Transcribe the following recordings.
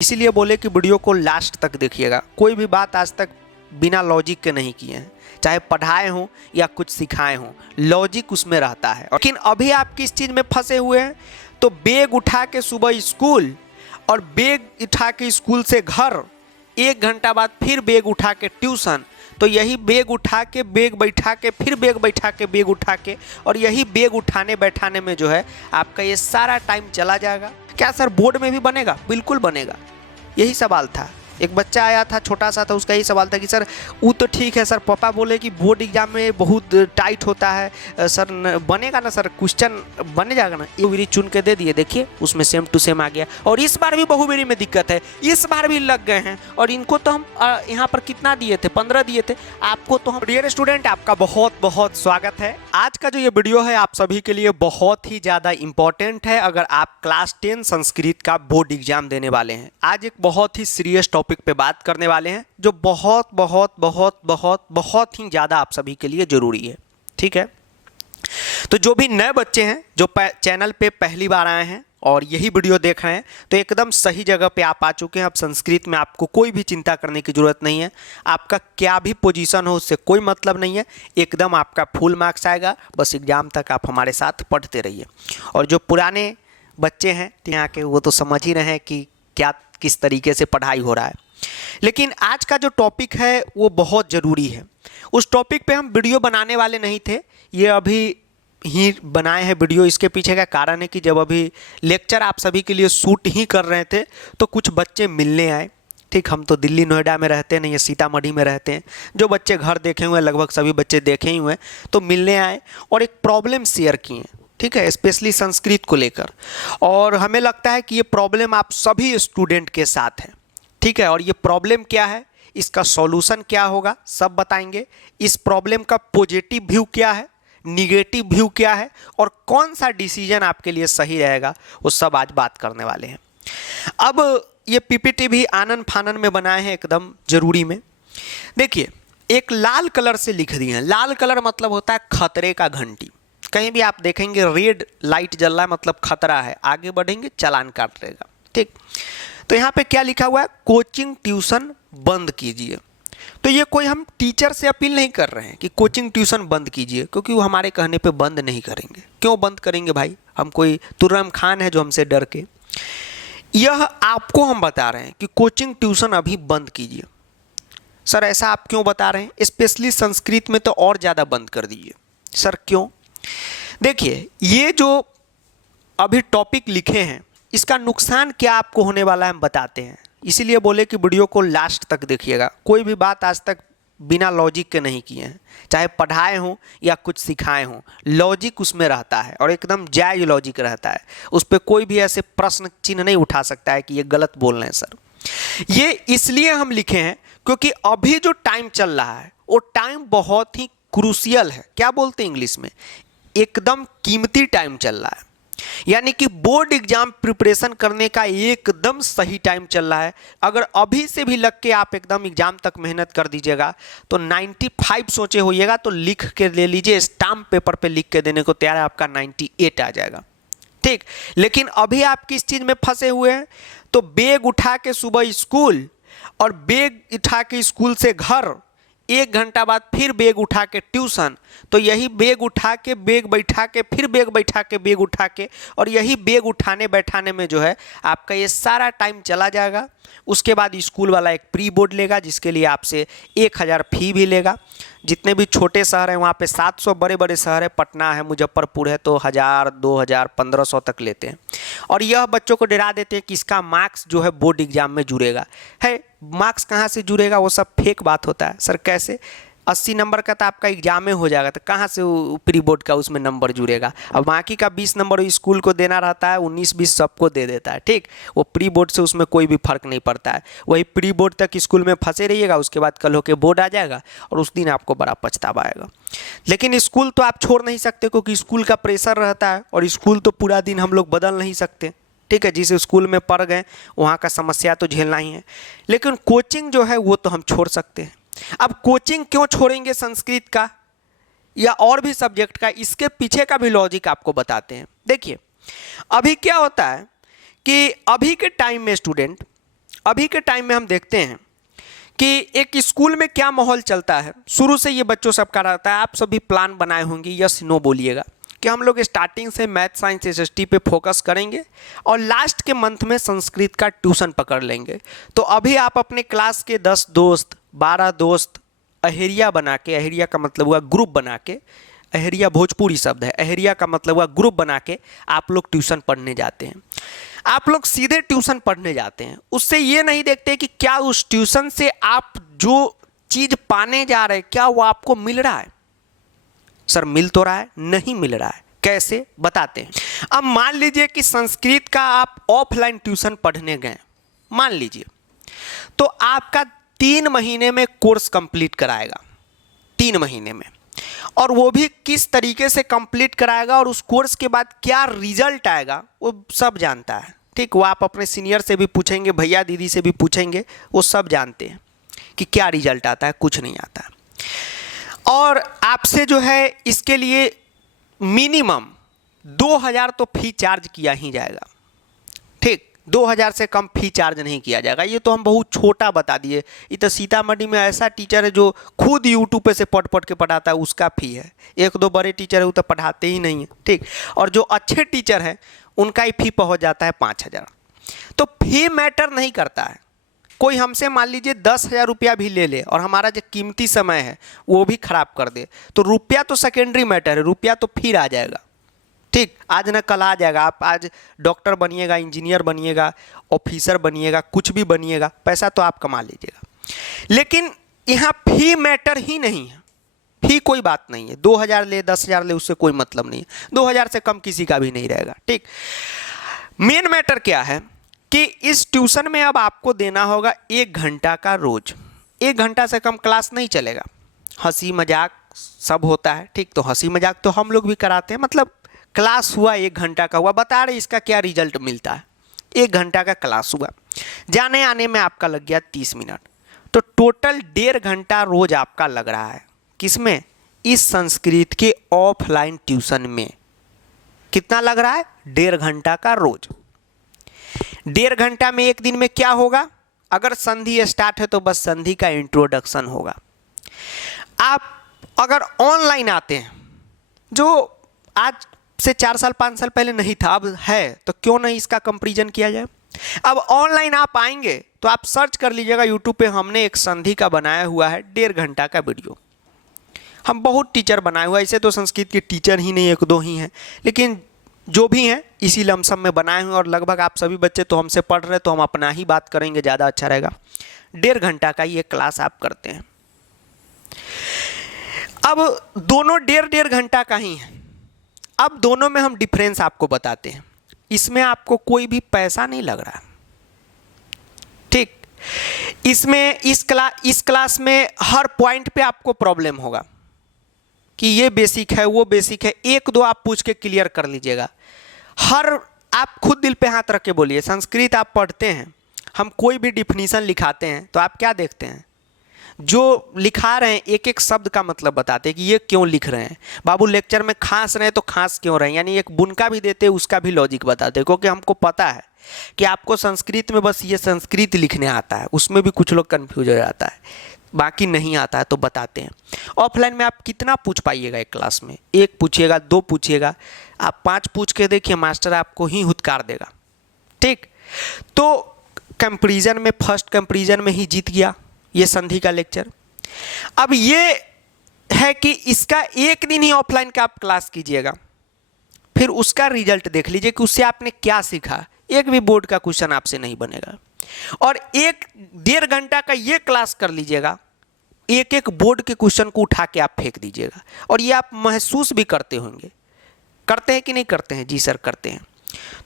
इसीलिए बोले कि वीडियो को लास्ट तक देखिएगा। कोई भी बात आज तक बिना लॉजिक के नहीं किए हैं, चाहे पढ़ाए हों या कुछ सिखाए हों, लॉजिक उसमें रहता है। लेकिन अभी आप किस चीज़ में फंसे हुए हैं? तो बैग उठा के सुबह स्कूल और बैग उठा के स्कूल से घर, 1 घंटा बाद फिर बैग उठा के ट्यूशन। तो यही बैग उठा के बैग बैठा के फिर बैग बैठा के बैग उठा के और यही बैग उठाने बैठाने में जो है आपका ये सारा टाइम चला जाएगा। क्या सर बोर्ड में भी बनेगा? बिल्कुल बनेगा। यही सवाल था। एक बच्चा आया था छोटा सा था, उसका यही सवाल था कि सर वो तो ठीक है सर, पापा बोले कि बोर्ड एग्जाम में बहुत टाइट होता है सर, बनेगा ना सर, क्वेश्चन बन जाएगा ना? बहुबेरी चुन के दे दिए, देखिए उसमें सेम टू सेम आ गया। और इस बार भी बहुबेरी में दिक्कत है, इस बार भी लग गए हैं। और इनको तो हम यहाँ पर कितना दिए थे? 15 दिए थे। आपको तो हम डियर स्टूडेंट आपका बहुत बहुत स्वागत है। आज का जो ये वीडियो है आप सभी के लिए बहुत ही ज़्यादा इंपॉर्टेंट है अगर आप क्लास 10 संस्कृत का बोर्ड एग्जाम देने वाले हैं। आज एक बहुत ही सीरियस टॉपिक पे बात करने वाले हैं जो बहुत बहुत बहुत बहुत बहुत ही ज़्यादा आप सभी के लिए ज़रूरी है। ठीक है, तो जो भी नए बच्चे हैं जो चैनल पे पहली बार आए हैं और यही वीडियो देख रहे हैं तो एकदम सही जगह पे आप आ चुके हैं। अब संस्कृत में आपको कोई भी चिंता करने की ज़रूरत नहीं है। आपका क्या भी पोजीशन हो उससे कोई मतलब नहीं है, एकदम आपका फुल मार्क्स आएगा। बस एग्ज़ाम तक आप हमारे साथ पढ़ते रहिए। और जो पुराने बच्चे हैं यहाँ के वो तो समझ ही रहे हैं कि क्या किस तरीके से पढ़ाई हो रहा है। लेकिन आज का जो टॉपिक है वो बहुत ज़रूरी है। उस टॉपिक पे हम वीडियो बनाने वाले नहीं थे, ये अभी ही बनाए हैं वीडियो। इसके पीछे का कारण है कि जब अभी लेक्चर आप सभी के लिए शूट ही कर रहे थे तो कुछ बच्चे मिलने आए। ठीक, हम तो दिल्ली नोएडा में रहते नहीं, सीतामढ़ी में रहते हैं। जो बच्चे घर देखे हुए हैं लगभग सभी बच्चे देखे ही हुए हैं, तो मिलने आए और एक प्रॉब्लम शेयर किए। ठीक है, स्पेशली संस्कृत को लेकर। और हमें लगता है कि ये प्रॉब्लम आप सभी स्टूडेंट के साथ है। ठीक है, और ये प्रॉब्लम क्या है, इसका सॉल्यूशन क्या होगा, सब बताएंगे। इस प्रॉब्लम का पॉजिटिव व्यू क्या है, निगेटिव व्यू क्या है और कौन सा डिसीजन आपके लिए सही रहेगा, वो सब आज बात करने वाले हैं। अब ये पीपीटी भी आनन फानन में बनाए हैं, एकदम जरूरी में। देखिए, एक लाल कलर से लिख दिए हैं। लाल कलर मतलब होता है खतरे का घंटी। कहीं भी आप देखेंगे रेड लाइट जल रहा है मतलब खतरा है, आगे बढ़ेंगे चालान काट लेगा। ठीक, तो यहाँ पे क्या लिखा हुआ है? कोचिंग ट्यूशन बंद कीजिए। तो ये कोई हम टीचर से अपील नहीं कर रहे हैं कि कोचिंग ट्यूशन बंद कीजिए, क्योंकि वो हमारे कहने पे बंद नहीं करेंगे। क्यों बंद करेंगे भाई? हम कोई तुर्रम खान है जो हमसे डर के? यह आपको हम बता रहे हैं कि कोचिंग ट्यूशन अभी बंद कीजिए। सर ऐसा आप क्यों बता रहे हैं? स्पेशली संस्कृत में तो और ज़्यादा बंद कर दीजिए। सर क्यों? देखिए, ये जो अभी टॉपिक लिखे हैं इसका नुकसान क्या आपको होने वाला है हम बताते हैं। इसीलिए बोले कि वीडियो को लास्ट तक देखिएगा। कोई भी बात आज तक बिना लॉजिक के नहीं किए हैं, चाहे पढ़ाए हों या कुछ सिखाए हों, लॉजिक उसमें रहता है और एकदम जायज लॉजिक रहता है। उस पर कोई भी ऐसे प्रश्न चिन्ह नहीं उठा सकता है कि ये गलत बोल रहे हैं सर। ये इसलिए हम लिखे हैं क्योंकि अभी जो टाइम चल रहा है वो टाइम बहुत ही क्रूशियल है। क्या बोलते हैं इंग्लिश में? एकदम कीमती टाइम चल रहा है। यानी कि बोर्ड एग्जाम प्रिपरेशन करने का एकदम सही टाइम चल रहा है। अगर अभी से भी लग के आप एकदम एग्जाम तक मेहनत कर दीजिएगा तो 95 सोचे होइएगा तो लिख के ले लीजिए, स्टाम्प पेपर पे लिख के देने को तैयार है, आपका 98 आ जाएगा। ठीक, लेकिन अभी आप किस चीज़ में फंसे हुए हैं? तो बैग उठा के सुबह स्कूल और बैग उठा के स्कूल से घर, 1 घंटा बाद फिर बैग उठा के ट्यूशन। तो यही बैग उठा के बैग बैठा के फिर बैग बैठा के बैग उठा के और यही बैग उठाने बैठाने में जो है आपका ये सारा टाइम चला जाएगा। उसके बाद स्कूल वाला एक प्री बोर्ड लेगा जिसके लिए आपसे 1000 फी भी लेगा। जितने भी छोटे शहर हैं वहाँ पे 700, बड़े बड़े शहर है, पटना है, मुजफ्फरपुर है, तो 1000, 2000, 1500 तक लेते हैं। और यह बच्चों को डरा देते हैं कि इसका मार्क्स जो है बोर्ड एग्जाम में जुड़ेगा। है, मार्क्स कहाँ से जुड़ेगा? वो सब फेक बात होता है। सर कैसे? 80 नंबर का तो आपका एग्जाम में हो जाएगा, तो कहाँ से प्री बोर्ड का उसमें नंबर जुड़ेगा? अब बाकी का 20 नंबर स्कूल को देना रहता है, 19-20 सबको दे देता है। ठीक, वो प्री बोर्ड से उसमें कोई भी फर्क नहीं पड़ता है। वही प्री बोर्ड तक स्कूल में फंसे रहिएगा, उसके बाद कल होके बोर्ड आ जाएगा और उस दिन आपको बड़ा पछतावा आएगा। लेकिन स्कूल तो आप छोड़ नहीं सकते क्योंकि स्कूल का प्रेशर रहता है और स्कूल तो पूरा दिन हम लोग बदल नहीं सकते। ठीक है, जिस स्कूल में पढ़ गए वहाँ का समस्या तो झेलना ही है। लेकिन कोचिंग जो है वो तो हम छोड़ सकते हैं। अब कोचिंग क्यों छोड़ेंगे संस्कृत का या और भी सब्जेक्ट का, इसके पीछे का भी लॉजिक आपको बताते हैं। देखिए, अभी क्या होता है कि अभी के टाइम में स्टूडेंट अभी के टाइम में हम देखते हैं कि एक स्कूल में क्या माहौल चलता है। शुरू से ये बच्चों सबका रहता है, आप सभी प्लान बनाए होंगे, यस नो बोलिएगा, कि हम लोग स्टार्टिंग से मैथ साइंस एसएसटी पे फोकस करेंगे और लास्ट के मंथ में संस्कृत का ट्यूशन पकड़ लेंगे। तो अभी आप अपने क्लास के 10 दोस्त 12 दोस्त अहेरिया बना के, अहेरिया का मतलब हुआ ग्रुप बना के, अहेरिया भोजपुरी शब्द है, अहेरिया का मतलब हुआ ग्रुप बना के आप लोग ट्यूशन पढ़ने जाते हैं। आप लोग सीधे ट्यूशन पढ़ने जाते हैं, उससे ये नहीं देखते कि क्या उस ट्यूशन से आप जो चीज़ पाने जा रहे हैं क्या वो आपको मिल रहा है। सर मिल तो रहा है, नहीं मिल रहा है, कैसे बताते हैं। अब मान लीजिए कि संस्कृत का आप ऑफलाइन ट्यूशन पढ़ने गए, मान लीजिए, तो आपका 3 महीने में कोर्स कंप्लीट कराएगा, 3 महीने में, और वो भी किस तरीके से कंप्लीट कराएगा और उस कोर्स के बाद क्या रिजल्ट आएगा वो सब जानता है। ठीक, वो आप अपने सीनियर से भी पूछेंगे, भैया दीदी से भी पूछेंगे, वो सब जानते हैं कि क्या रिजल्ट आता है, कुछ नहीं आता है। और आपसे जो है इसके लिए मिनिमम 2000 तो फी चार्ज किया ही जाएगा। ठीक, 2000 से कम फी चार्ज नहीं किया जाएगा। ये तो हम बहुत छोटा बता दिए। ये तो सीतामढ़ी में ऐसा टीचर है जो खुद यूट्यूब पे से पढ़ के पढ़ाता है, उसका फ़ी है। 1-2 बड़े टीचर है वो तो पढ़ाते ही नहीं है। ठीक, और जो अच्छे टीचर हैं उनका ही फ़ी पहुंच जाता है 5000। तो फी मैटर नहीं करता है। कोई हमसे मान लीजिए 10,000 रुपया भी ले ले और हमारा जो कीमती समय है वो भी खराब कर दे, तो रुपया तो सेकेंडरी मैटर है, रुपया तो फिर आ जाएगा। ठीक, आज ना कल आ जाएगा। आप आज डॉक्टर बनिएगा, इंजीनियर बनिएगा, ऑफिसर बनिएगा, कुछ भी बनिएगा, पैसा तो आप कमा लीजिएगा। लेकिन यहाँ फी मैटर ही नहीं है, फी कोई बात नहीं है। 2000 ले 10,000 ले उससे कोई मतलब नहीं है, 2000 से कम किसी का भी नहीं रहेगा। ठीक, मेन मैटर क्या है कि इस ट्यूशन में अब आपको देना होगा 1 घंटा का रोज। 1 घंटा से कम क्लास नहीं चलेगा। हंसी मजाक सब होता है। ठीक, तो हंसी मजाक तो हम लोग भी कराते हैं, मतलब क्लास हुआ 1 घंटा का हुआ, बता रहे इसका क्या रिजल्ट मिलता है। 1 घंटा का क्लास हुआ, जाने आने में आपका लग गया 30 मिनट, तो टोटल 1.5 घंटा रोज आपका लग रहा है। किसमें? इस संस्कृत के ऑफलाइन ट्यूशन में। कितना लग रहा है? 1.5 घंटा का रोज। 1.5 घंटा में एक दिन में क्या होगा? अगर संधि स्टार्ट है तो बस संधि का इंट्रोडक्शन होगा। आप अगर ऑनलाइन आते हैं, जो आज से 4 साल 5 साल पहले नहीं था, अब है, तो क्यों नहीं इसका कंपैरिजन किया जाए। अब ऑनलाइन आप आएंगे तो आप सर्च कर लीजिएगा यूट्यूब पे, हमने एक संधि का बनाया हुआ है 1.5 घंटा का वीडियो। हम बहुत टीचर बनाए हुआ है, ऐसे तो संस्कृत के टीचर ही नहीं 1-2 ही हैं, लेकिन जो भी हैं इसी लमसम में बनाए हुए, और लगभग आप सभी बच्चे तो हमसे पढ़ रहे, तो हम अपना ही बात करेंगे, ज़्यादा अच्छा रहेगा। 1.5 घंटा का ये क्लास आप करते हैं। अब दोनों 1.5 घंटा का ही है। अब दोनों में हम डिफरेंस आपको बताते हैं। इसमें आपको कोई भी पैसा नहीं लग रहा। ठीक, इसमें इस क्लास में हर पॉइंट पे आपको प्रॉब्लम होगा कि ये बेसिक है, वो बेसिक है, 1-2 आप पूछ के क्लियर कर लीजिएगा। आप खुद दिल पे हाथ रख के बोलिए, संस्कृत आप पढ़ते हैं, हम कोई भी डिफिनीशन लिखाते हैं तो आप क्या देखते हैं? जो लिखा रहे हैं एक एक शब्द का मतलब बताते हैं कि ये क्यों लिख रहे हैं। बाबू लेक्चर में खांस रहे हैं तो खांस क्यों रहे हैं, यानी एक बुनका भी देते हैं, उसका भी लॉजिक बताते हैं, क्योंकि हमको पता है कि आपको संस्कृत में बस ये संस्कृत लिखने आता है, उसमें भी कुछ लोग कन्फ्यूज हो जाता है, बाकी नहीं आता है तो बताते हैं। ऑफलाइन में आप कितना पूछ पाइएगा एक क्लास में? 1 पूछिएगा, 2 पूछिएगा, आप 5 पूछ के देखिए, मास्टर आपको ही हुत्कार देगा। ठीक, तो कंपैरिजन में फर्स्ट कंपैरिजन में ही जीत गया ये संधि का लेक्चर। अब ये है कि इसका 1 दिन ही ऑफलाइन का आप क्लास कीजिएगा, फिर उसका रिजल्ट देख लीजिए कि उससे आपने क्या सीखा। एक भी बोर्ड का क्वेश्चन आपसे नहीं बनेगा। और 1-1.5 घंटा का ये क्लास कर लीजिएगा, एक एक बोर्ड के क्वेश्चन को उठा के आप फेंक दीजिएगा, और ये आप महसूस भी करते होंगे। करते हैं कि नहीं करते हैं? जी सर करते हैं।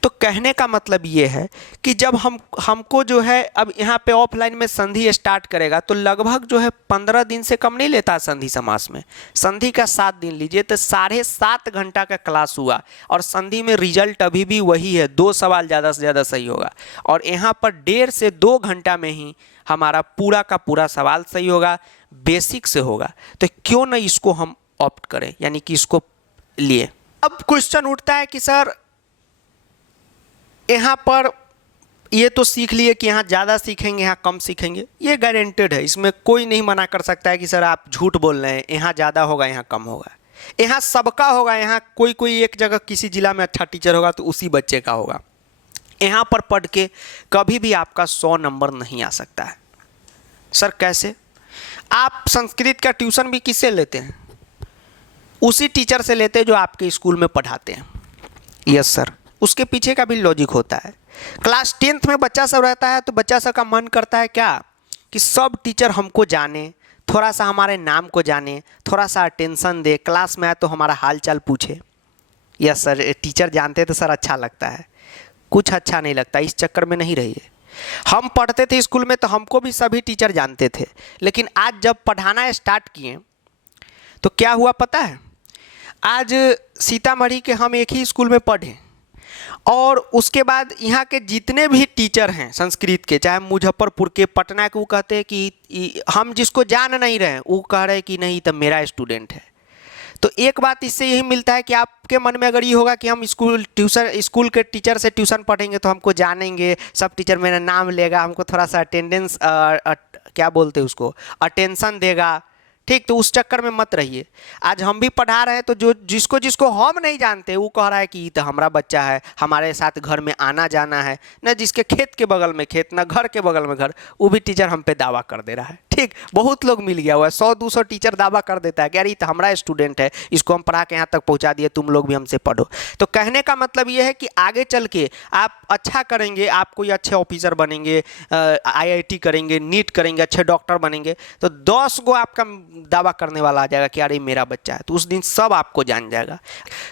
तो कहने का मतलब ये है कि जब हमको जो है अब यहाँ पे ऑफलाइन में संधि स्टार्ट करेगा तो लगभग जो है 15 दिन से कम नहीं लेता संधि समास में। संधि का 7 दिन लीजिए तो 7.5 घंटा का क्लास हुआ, और संधि में रिजल्ट अभी भी वही है, 2 सवाल ज़्यादा से ज़्यादा सही होगा, और यहाँ पर 1.5 से 2 घंटा में ही हमारा पूरा का पूरा सवाल सही होगा, बेसिक से होगा। तो क्यों ना इसको हम ऑप्ट करें, यानी कि इसको लिए। अब क्वेश्चन उठता है कि सर यहाँ पर ये तो सीख लिए कि यहाँ ज़्यादा सीखेंगे यहाँ कम सीखेंगे, ये गारंटेड है, इसमें कोई नहीं मना कर सकता है कि सर आप झूठ बोल रहे हैं, यहाँ ज़्यादा होगा यहाँ कम होगा। यहाँ सबका होगा, यहाँ कोई कोई एक जगह किसी ज़िला में अच्छा टीचर होगा तो उसी बच्चे का होगा। यहाँ पर पढ़ के कभी भी आपका 100 नंबर नहीं आ सकता है। सर कैसे? आप संस्कृत का ट्यूशन भी किससे लेते हैं? उसी टीचर से लेते हैं जो आपके स्कूल में पढ़ाते हैं। यस सर, उसके पीछे का भी लॉजिक होता है। क्लास 10th में बच्चा सब रहता है तो बच्चा सब का मन करता है क्या कि सब टीचर हमको जाने, थोड़ा सा हमारे नाम को जाने, थोड़ा सा अटेंशन दे, क्लास में आए तो हमारा हाल चाल पूछे। यस सर, टीचर जानते तो सर अच्छा लगता है, कुछ अच्छा नहीं लगता, इस चक्कर में नहीं रहिए। हम पढ़ते थे स्कूल में तो हमको भी सभी टीचर जानते थे, लेकिन आज जब पढ़ाना स्टार्ट किए तो क्या हुआ पता है? आज सीतामढ़ी के हम एक ही स्कूल में पढ़े और उसके बाद यहाँ के जितने भी टीचर हैं संस्कृत के, चाहे मुजफ्फरपुर के, पटना के, वो कहते हैं कि हम जिसको जान नहीं रहे वो कह रहे हैं कि नहीं तो मेरा स्टूडेंट है। तो एक बात इससे यही मिलता है कि आपके मन में अगर ये होगा कि हम स्कूल के टीचर से ट्यूशन पढ़ेंगे तो हमको जानेंगे, सब टीचर मेरा नाम लेगा, हमको थोड़ा सा अटेंडेंस क्या बोलते हैं उसको, अटेंशन देगा, ठीक, तो उस चक्कर में मत रहिए। आज हम भी पढ़ा रहे हैं तो जो जिसको हम नहीं जानते वो कह रहा है कि ये तो हमारा बच्चा है, हमारे साथ घर में आना जाना है, न जिसके खेत के बगल में खेत, न घर के बगल में घर, वो भी टीचर हम पे दावा कर दे रहा है। ठीक, बहुत लोग मिल गया हुआ है, 100-200 टीचर दावा कर देता है कि यार ये तो हमारा स्टूडेंट है, इसको हम पढ़ा के यहाँ तक पहुँचा दिए, तुम लोग भी हमसे पढ़ो। तो कहने का मतलब ये है कि आगे चल के आप अच्छा करेंगे, आप कोई अच्छे ऑफिसर बनेंगे, IIT करेंगे, नीट करेंगे, अच्छे डॉक्टर बनेंगे, तो 10 गो आपका दावा करने वाला आ जाएगा कि अरे मेरा बच्चा है, तो उस दिन सब आपको जान जाएगा।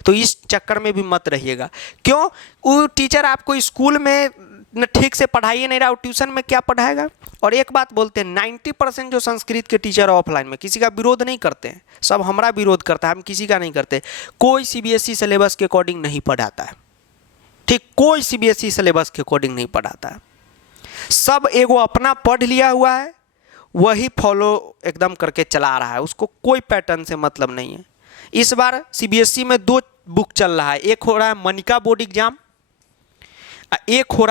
तो इस चक्कर में भी मत रहिएगा। क्यों? वो टीचर आपको स्कूल में न ठीक से पढ़ाइए नहीं रहा, ट्यूशन में क्या पढ़ाएगा? और एक बात बोलते हैं, 90% जो संस्कृत के टीचर ऑफलाइन में किसी का विरोध नहीं करते हैं, सब हमारा विरोध करता है, हम किसी का नहीं करते। कोई CBSE सिलेबस के अकॉर्डिंग नहीं पढ़ाता है, ठीक, कोई CBSE सिलेबस के अकॉर्डिंग नहीं पढ़ाता है। सब एगो अपना पढ़ लिया हुआ है, वही फॉलो एकदम करके चला रहा है, उसको कोई पैटर्न से मतलब नहीं है। इस बार CBSE में 2 बुक चल रहा है, एक हो रहा है मनिका बोर्ड एग्जाम, एक हो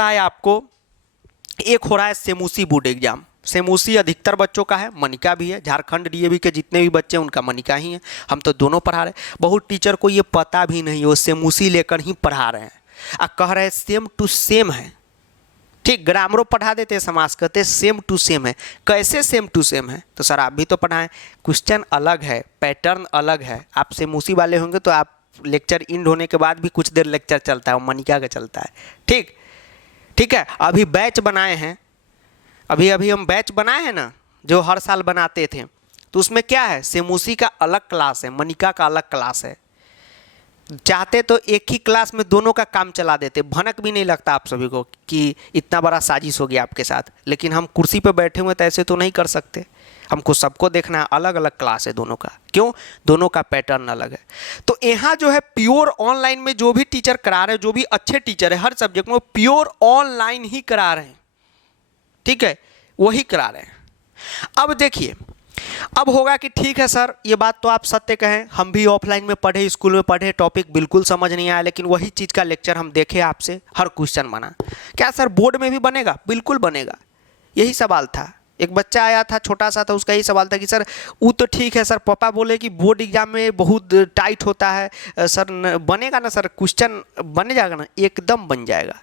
रहा है सेमूसी बोर्ड एग्जाम। सेमूसी अधिकतर बच्चों का है, मनिका भी है, झारखंड DAV के जितने भी बच्चे हैं उनका मनिका ही है, हम तो दोनों पढ़ा रहे हैं। बहुत टीचर को ये पता भी नहीं, वो सेमूसी लेकर ही पढ़ा रहे हैं, कह रहे हैं सेम टू सेम है, ठीक, ग्रामरों पढ़ा देते हैं, समास कहते हैं सेम टू सेम है। कैसे सेम टू सेम है? तो सर आप भी तो पढ़ाएं, क्वेश्चन अलग है, पैटर्न अलग है। आप सेमूसी वाले होंगे तो आप लेक्चर इंड होने के बाद भी कुछ देर लेक्चर चलता है, वो मनिका का चलता है, ठीक है। अभी बैच बनाए हैं, अभी हम बैच बनाए हैं ना, जो हर साल बनाते थे, तो उसमें क्या है, सेमूसी का अलग क्लास है, मनिका का अलग क्लास है। चाहते तो एक ही क्लास में दोनों का काम चला देते, भनक भी नहीं लगता आप सभी को कि इतना बड़ा साजिश हो गया आपके साथ, लेकिन हम कुर्सी पर बैठे हुए तो ऐसे तो नहीं कर सकते, हमको सबको देखना है, अलग अलग क्लास है दोनों का। क्यों? दोनों का पैटर्न अलग है। तो यहाँ जो है प्योर ऑनलाइन में जो भी टीचर करा रहे हैं, जो भी अच्छे टीचर है हर सब्जेक्ट में, वो प्योर ऑनलाइन ही करा रहे हैं, ठीक है, वही करा रहे हैं। अब देखिए, अब होगा कि ठीक है सर, ये बात तो आप सत्य कहें, हम भी ऑफलाइन में पढ़े, स्कूल में पढ़े, टॉपिक बिल्कुल समझ नहीं आया, लेकिन वही चीज़ का लेक्चर हम देखे आपसे, हर क्वेश्चन बना। क्या सर बोर्ड में भी बनेगा? बिल्कुल बनेगा। यही सवाल था, एक बच्चा आया था, छोटा सा था, उसका यही सवाल था कि सर वो तो ठीक है सर, पापा बोले कि बोर्ड एग्जाम में बहुत टाइट होता है, सर बनेगा ना सर, क्वेश्चन बन जाएगा ना? एकदम बन जाएगा।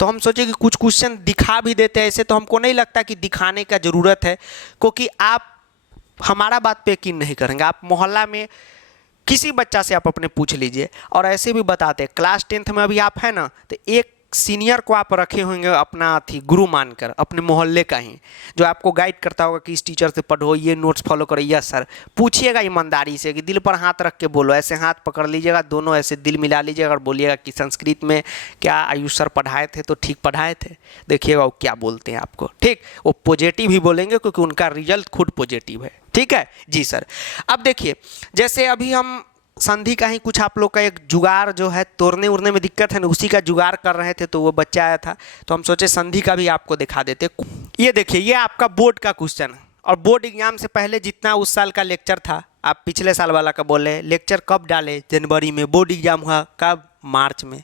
तो हम सोचे कि कुछ क्वेश्चन दिखा भी देते हैं, ऐसे तो हमको नहीं लगता कि दिखाने का ज़रूरत है, क्योंकि आप हमारा बात पे यकीन नहीं करेंगे, आप मोहल्ला में किसी बच्चा से आप अपने पूछ लीजिए, और ऐसे भी बताते हैं। क्लास 10th में अभी आप हैं ना, तो एक सीनियर को आप रखे होंगे अपना गुरु मानकर, अपने मोहल्ले का ही, जो आपको गाइड करता होगा कि इस टीचर से पढ़ो, ये नोट्स फॉलो करो। यस सर, पूछिएगा ईमानदारी से कि दिल पर हाथ रख के बोलो, ऐसे हाथ पकड़ लीजिएगा, दोनों ऐसे दिल मिला लीजिएगा और बोलिएगा कि संस्कृत में क्या आयुष सर पढ़ाए थे तो ठीक पढ़ाए थे, देखिएगा वो क्या बोलते हैं आपको, ठीक। वो पॉजिटिव ही बोलेंगे क्योंकि उनका रिजल्ट खुद पॉजिटिव है, ठीक है जी सर। अब देखिए, जैसे अभी हम संधि का ही कुछ आप लोग का एक जुगाड़ जो है, तोड़ने उड़ने में दिक्कत है ना, उसी का जुगाड़ कर रहे थे, तो वो बच्चा आया था, तो हम सोचे संधि का भी आपको दिखा देते। ये देखिए, ये आपका बोर्ड का क्वेश्चन है, और बोर्ड एग्जाम से पहले जितना उस साल का लेक्चर था, आप पिछले साल वाला का बोले, लेक्चर कब डाले? जनवरी में। बोर्ड एग्जाम हुआ कब? मार्च में।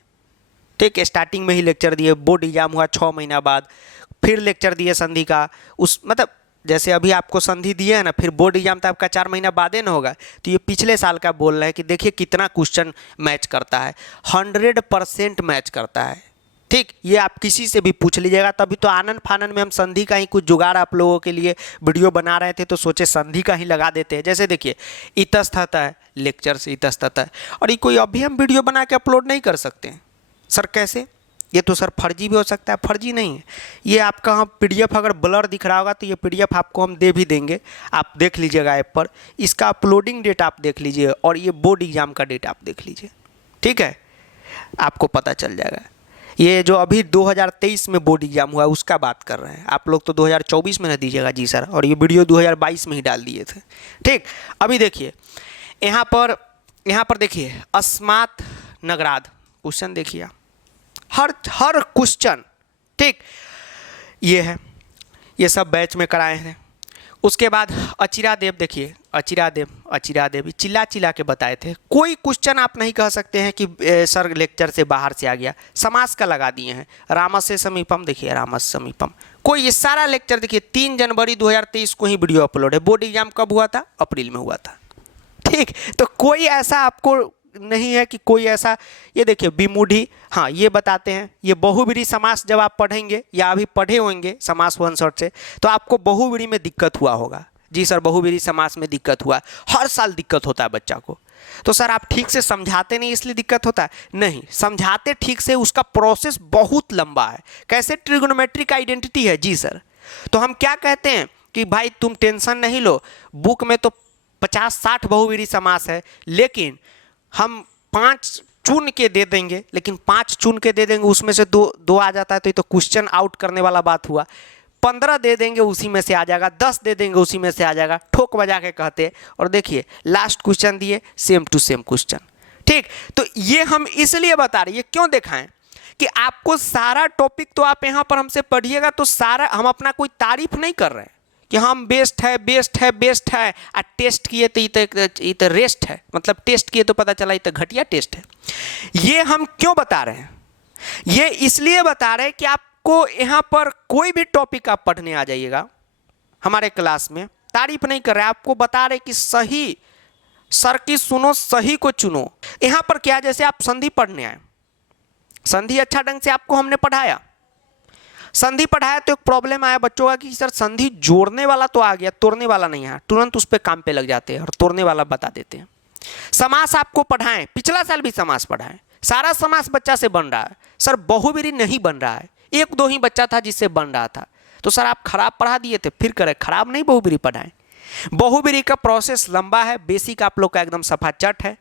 ठीक है, स्टार्टिंग में ही लेक्चर दिए, बोर्ड एग्जाम हुआ 6 महीना बाद, फिर लेक्चर दिए संधि का। उस मतलब जैसे अभी आपको संधि दिए है ना, फिर बोर्ड एग्जाम तो आपका 4 महीना बाद ना होगा, तो ये पिछले साल का बोल रहे हैं कि देखिए कितना क्वेश्चन मैच करता है, 100% मैच करता है। ठीक, ये आप किसी से भी पूछ लीजिएगा। तभी तो आनन फानन में हम संधि का ही कुछ जुगाड़ आप लोगों के लिए वीडियो बना रहे थे, तो सोचे संधि का ही लगा देते हैं। जैसे देखिए इतस्तत है, लेक्चर से इतस्तत है, और ये कोई अभी हम वीडियो बना के अपलोड नहीं कर सकते हैं। सर कैसे? ये तो सर फर्जी भी हो सकता है। फर्जी नहीं है, ये आपका हम PDF अगर ब्लर दिख रहा होगा तो ये PDF आपको हम दे भी देंगे, आप देख लीजिएगा ऐप पर। इसका अपलोडिंग डेट आप देख लीजिए, और ये बोर्ड एग्जाम का डेट आप देख लीजिए, ठीक है, आपको पता चल जाएगा। ये जो अभी 2023 में बोर्ड एग्जाम हुआ है उसका बात कर रहे हैं, आप लोग तो 2024 में ना दीजिएगा जी सर, और ये वीडियो 2022 में ही डाल दिए थे। ठीक, अभी देखिए यहाँ पर देखिए अस्मात् नगराद क्वेश्चन देखिए, हर क्वेश्चन, ठीक, ये है, ये सब बैच में कराए हैं। उसके बाद अचिरादेव देखिए, अचिरादेव चिल्ला के बताए थे। कोई क्वेश्चन आप नहीं कह सकते हैं कि सर लेक्चर से बाहर से आ गया। समास का लगा दिए हैं, रामस्य समीपम देखिए, रामस्य समीपम, कोई ये सारा लेक्चर देखिए 3 जनवरी 2023 को ही वीडियो अपलोड है। बोर्ड एग्जाम कब हुआ था? अप्रैल में हुआ था। ठीक, तो कोई ऐसा आपको नहीं है कि कोई ऐसा, ये देखिए विमूढ़ी, हाँ ये बताते हैं, ये बहुव्रीहि समास जब आप पढ़ेंगे या अभी पढ़े होंगे समास 1 शॉट से, तो आपको बहुव्रीहि में दिक्कत हुआ होगा। जी सर बहुव्रीहि समास में दिक्कत हुआ, हर साल दिक्कत होता है बच्चा को। तो सर आप ठीक से समझाते नहीं इसलिए दिक्कत होता है? नहीं, समझाते ठीक से, उसका प्रोसेस बहुत लंबा है। कैसे? ट्रिग्नोमेट्रिक आइडेंटिटी है जी सर। तो हम क्या कहते हैं कि भाई तुम टेंशन नहीं लो, बुक में तो 50-60 बहुव्रीहि समास है, लेकिन हम 5 चुन के दे देंगे, लेकिन 5 चुन के दे देंगे, उसमें से दो आ जाता है तो ये तो क्वेश्चन आउट करने वाला बात हुआ। 15 दे देंगे उसी में से आ जाएगा, 10 दे देंगे उसी में से आ जाएगा, ठोक बजा के कहते हैं। और देखिए लास्ट क्वेश्चन दिए सेम टू सेम क्वेश्चन। ठीक, तो ये हम इसलिए बता रहे, ये क्यों दिखाएं कि आपको सारा टॉपिक तो आप यहाँ पर हमसे पढ़िएगा, तो सारा हम अपना कोई तारीफ नहीं कर रहे हैं कि हम बेस्ट है आ टेस्ट किए तो ये तो रेस्ट है, मतलब टेस्ट किए तो पता चला ये तो घटिया टेस्ट है। ये हम क्यों बता रहे हैं? ये इसलिए बता रहे हैं कि आपको यहाँ पर कोई भी टॉपिक आप पढ़ने आ जाइएगा हमारे क्लास में, तारीफ नहीं कर रहे, आपको बता रहे कि सही सर की सुनो, सही को चुनो। यहाँ पर क्या, जैसे आप संधि पढ़ने आए, संधि अच्छा ढंग से आपको हमने पढ़ाया, संधि पढ़ाया तो एक प्रॉब्लम आया बच्चों का कि सर संधि जोड़ने वाला तो आ गया, तोड़ने वाला नहीं आया। तुरंत उस पर काम पे लग जाते हैं और तोड़ने वाला बता देते हैं। समास आपको पढ़ाएं, पिछला साल भी समास पढ़ाएं, सारा समास बच्चा से बन रहा है, सर बहुव्रीहि नहीं बन रहा है, 1-2 ही बच्चा था जिससे बन रहा था, तो सर आप खराब पढ़ा दिए थे, फिर करें खराब नहीं, बहुव्रीहि पढ़ाएं। बहुव्रीहि का प्रोसेस लंबा है, बेसिक आप लोग का एकदम सफा चट है।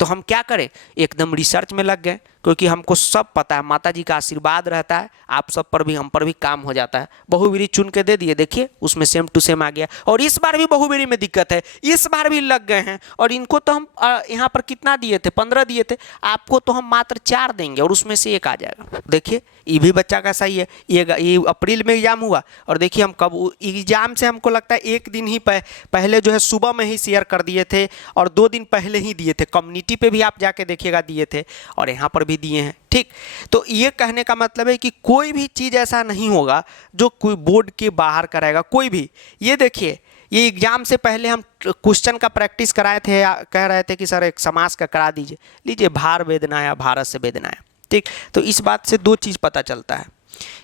तो हम क्या करें, एकदम रिसर्च में लग गए, क्योंकि हमको सब पता है, माता जी का आशीर्वाद रहता है, आप सब पर भी, हम पर भी काम हो जाता है। बहुव्रीहि चुन के दे दिए, देखिए उसमें सेम टू सेम आ गया। और इस बार भी बहुव्रीहि में दिक्कत है, इस बार भी लग गए हैं। और इनको तो हम यहाँ पर कितना दिए थे? 15 दिए थे, आपको तो हम मात्र 4 देंगे और उसमें से 1 आ जाएगा। देखिए ये भी बच्चा का सही है। ये अप्रैल में एग्जाम हुआ, और देखिए हम कब एग्जाम से हमको लगता है 1 दिन ही पहले जो है सुबह में ही शेयर कर दिए थे, और 2 दिन पहले ही दिए थे, कम्युनिटी पे भी आप जाके देखिएगा दिए थे, और यहाँ पर भी दिए हैं। ठीक, तो ये कहने का मतलब है कि कोई भी चीज़ ऐसा नहीं होगा जो कोई बोर्ड के बाहर कराएगा, कोई भी। ये देखिए ये एग्जाम से पहले हम क्वेश्चन का प्रैक्टिस कराए थे, कह रहे थे कि सर एक समास का करा दीजिए, लीजिए भार वेदनाया, भारत से वेदनाया। ठीक, तो इस बात से 2 चीज़ पता चलता है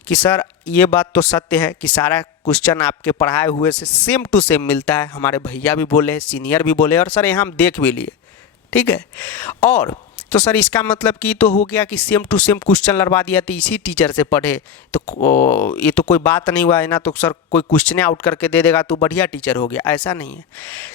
कि सर ये बात तो सत्य है कि सारा क्वेश्चन आपके पढ़ाए हुए से सेम टू सेम मिलता है। हमारे भैया भी बोले, सीनियर भी बोले, और सर यहाँ हम देख भी लिए। ठीक है, और तो सर इसका मतलब कि तो हो गया कि सेम टू सेम क्वेश्चन लड़वा दिया तो इसी टीचर से पढ़े, तो ये तो कोई बात नहीं हुआ है ना, तो सर कोई क्वेश्चन आउट करके दे देगा तो बढ़िया टीचर हो गया, ऐसा नहीं है।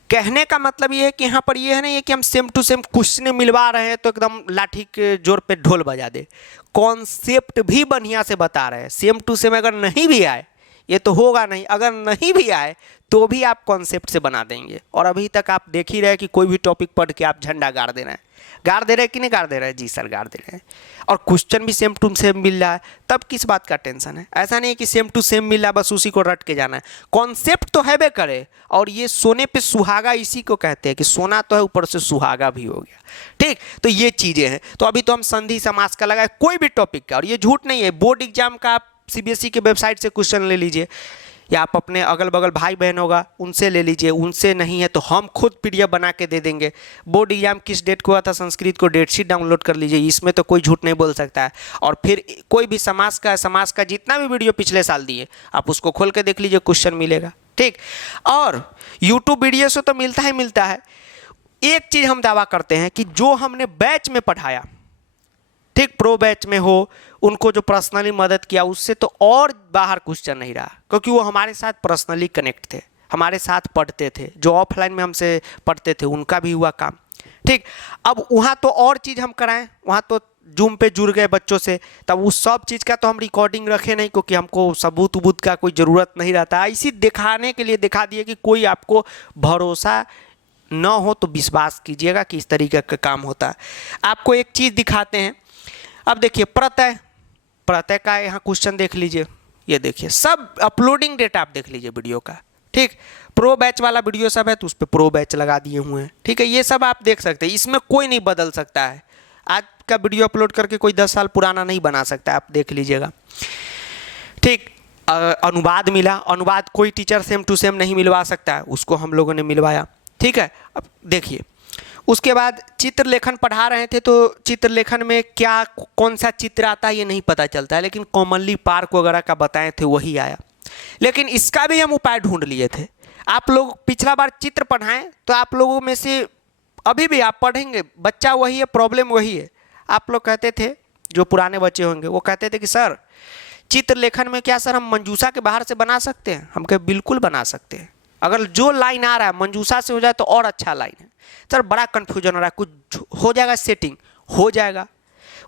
कहने का मतलब ये है कि यहाँ पर ये है नहीं कि हम सेम टू सेम क्वेश्चन मिलवा रहे हैं तो एकदम लाठी के जोर पे ढोल बजा दे। कॉन्सेप्ट भी बढ़िया से बता रहे हैं, सेम टू सेम अगर नहीं भी आए ये तो होगा नहीं, अगर नहीं भी आए तो भी आप कॉन्सेप्ट से बना देंगे। और अभी तक आप देख ही रहे कि कोई भी टॉपिक पढ़ के आप झंडा गाड़ दे रहे हैं, गाड़ दे रहे हैं कि नहीं गाड़ दे रहे हैं? जी सर गाड़ दे रहे हैं। और क्वेश्चन भी सेम टू सेम मिल रहा है, तब किस बात का टेंशन है? ऐसा नहीं है कि सेम टू सेम मिल रहा है बस उसी को रट के जाना है, कॉन्सेप्ट तो है बे करे। और ये सोने पे सुहागा इसी को कहते हैं कि सोना तो है ऊपर से सुहागा भी हो गया। ठीक, तो ये चीज़ें हैं। तो अभी तो हम संधि समास का लगाए कोई भी टॉपिक का, और ये झूठ नहीं है, बोर्ड एग्जाम का आप सीबीएसई के वेबसाइट से क्वेश्चन ले लीजिए, या आप अपने अगल बगल भाई बहन होगा उनसे ले लीजिए, उनसे नहीं है तो हम खुद पीडीएफ बना के दे देंगे। बोर्ड एग्जाम किस डेट को हुआ था संस्कृत को, डेट शीट डाउनलोड कर लीजिए, इसमें तो कोई झूठ नहीं बोल सकता है। और फिर कोई भी समास का जितना भी वीडियो पिछले साल दिए आप उसको खोल के देख लीजिए, क्वेश्चन मिलेगा। ठीक, और यूट्यूब वीडियो से तो मिलता ही मिलता है। एक चीज़ हम दावा करते हैं कि जो हमने बैच में पढ़ाया, ठीक, प्रो बैच में हो, उनको जो पर्सनली मदद किया, उससे तो और बाहर क्वेश्चन नहीं रहा, क्योंकि वो हमारे साथ पर्सनली कनेक्ट थे, हमारे साथ पढ़ते थे। जो ऑफलाइन में हमसे पढ़ते थे उनका भी हुआ काम। ठीक, अब वहाँ तो और चीज़ हम कराएं, वहाँ तो जूम पे जुड़ गए बच्चों से, तब उस सब चीज़ का तो हम रिकॉर्डिंग रखे नहीं, क्योंकि हमको सबूत उबूत का कोई ज़रूरत नहीं रहता। इसी दिखाने के लिए दिखा दिए कि कोई आपको भरोसा न हो तो विश्वास कीजिएगा कि इस तरीके का काम होता है। आपको एक चीज़ दिखाते हैं। अब देखिए प्रत्यय का यहाँ क्वेश्चन देख लीजिए, ये देखिए सब अपलोडिंग डेट आप देख लीजिए वीडियो का। ठीक, प्रो बैच वाला वीडियो सब है तो उस पर प्रो बैच लगा दिए हुए हैं। ठीक है, ये सब आप देख सकते हैं, इसमें कोई नहीं बदल सकता है। आज का वीडियो अपलोड करके कोई 10 साल पुराना नहीं बना सकता है, आप देख लीजिएगा। ठीक, अनुवाद मिला, अनुवाद कोई टीचर सेम टू सेम नहीं मिलवा सकता है, उसको हम लोगों ने मिलवाया। ठीक है, अब देखिए उसके बाद चित्रलेखन पढ़ा रहे थे, तो चित्रलेखन में क्या कौन सा चित्र आता है ये नहीं पता चलता है, लेकिन कॉमनली पार्क वगैरह का बताए थे वही आया। लेकिन इसका भी हम उपाय ढूंढ लिए थे। आप लोग पिछला बार चित्र पढ़ाएं तो आप लोगों में से अभी भी आप पढ़ेंगे, बच्चा वही है, प्रॉब्लम वही है। आप लोग कहते थे, जो पुराने बच्चे होंगे वो कहते थे कि सर चित्रलेखन में क्या सर हम मंजूषा के बाहर से बना सकते हैं? हम कहे बिल्कुल बना सकते हैं, अगर जो लाइन आ रहा है मंजूषा से हो जाए तो और अच्छा लाइन है। सर बड़ा कन्फ्यूजन हो रहा है, कुछ हो जाएगा, सेटिंग हो जाएगा,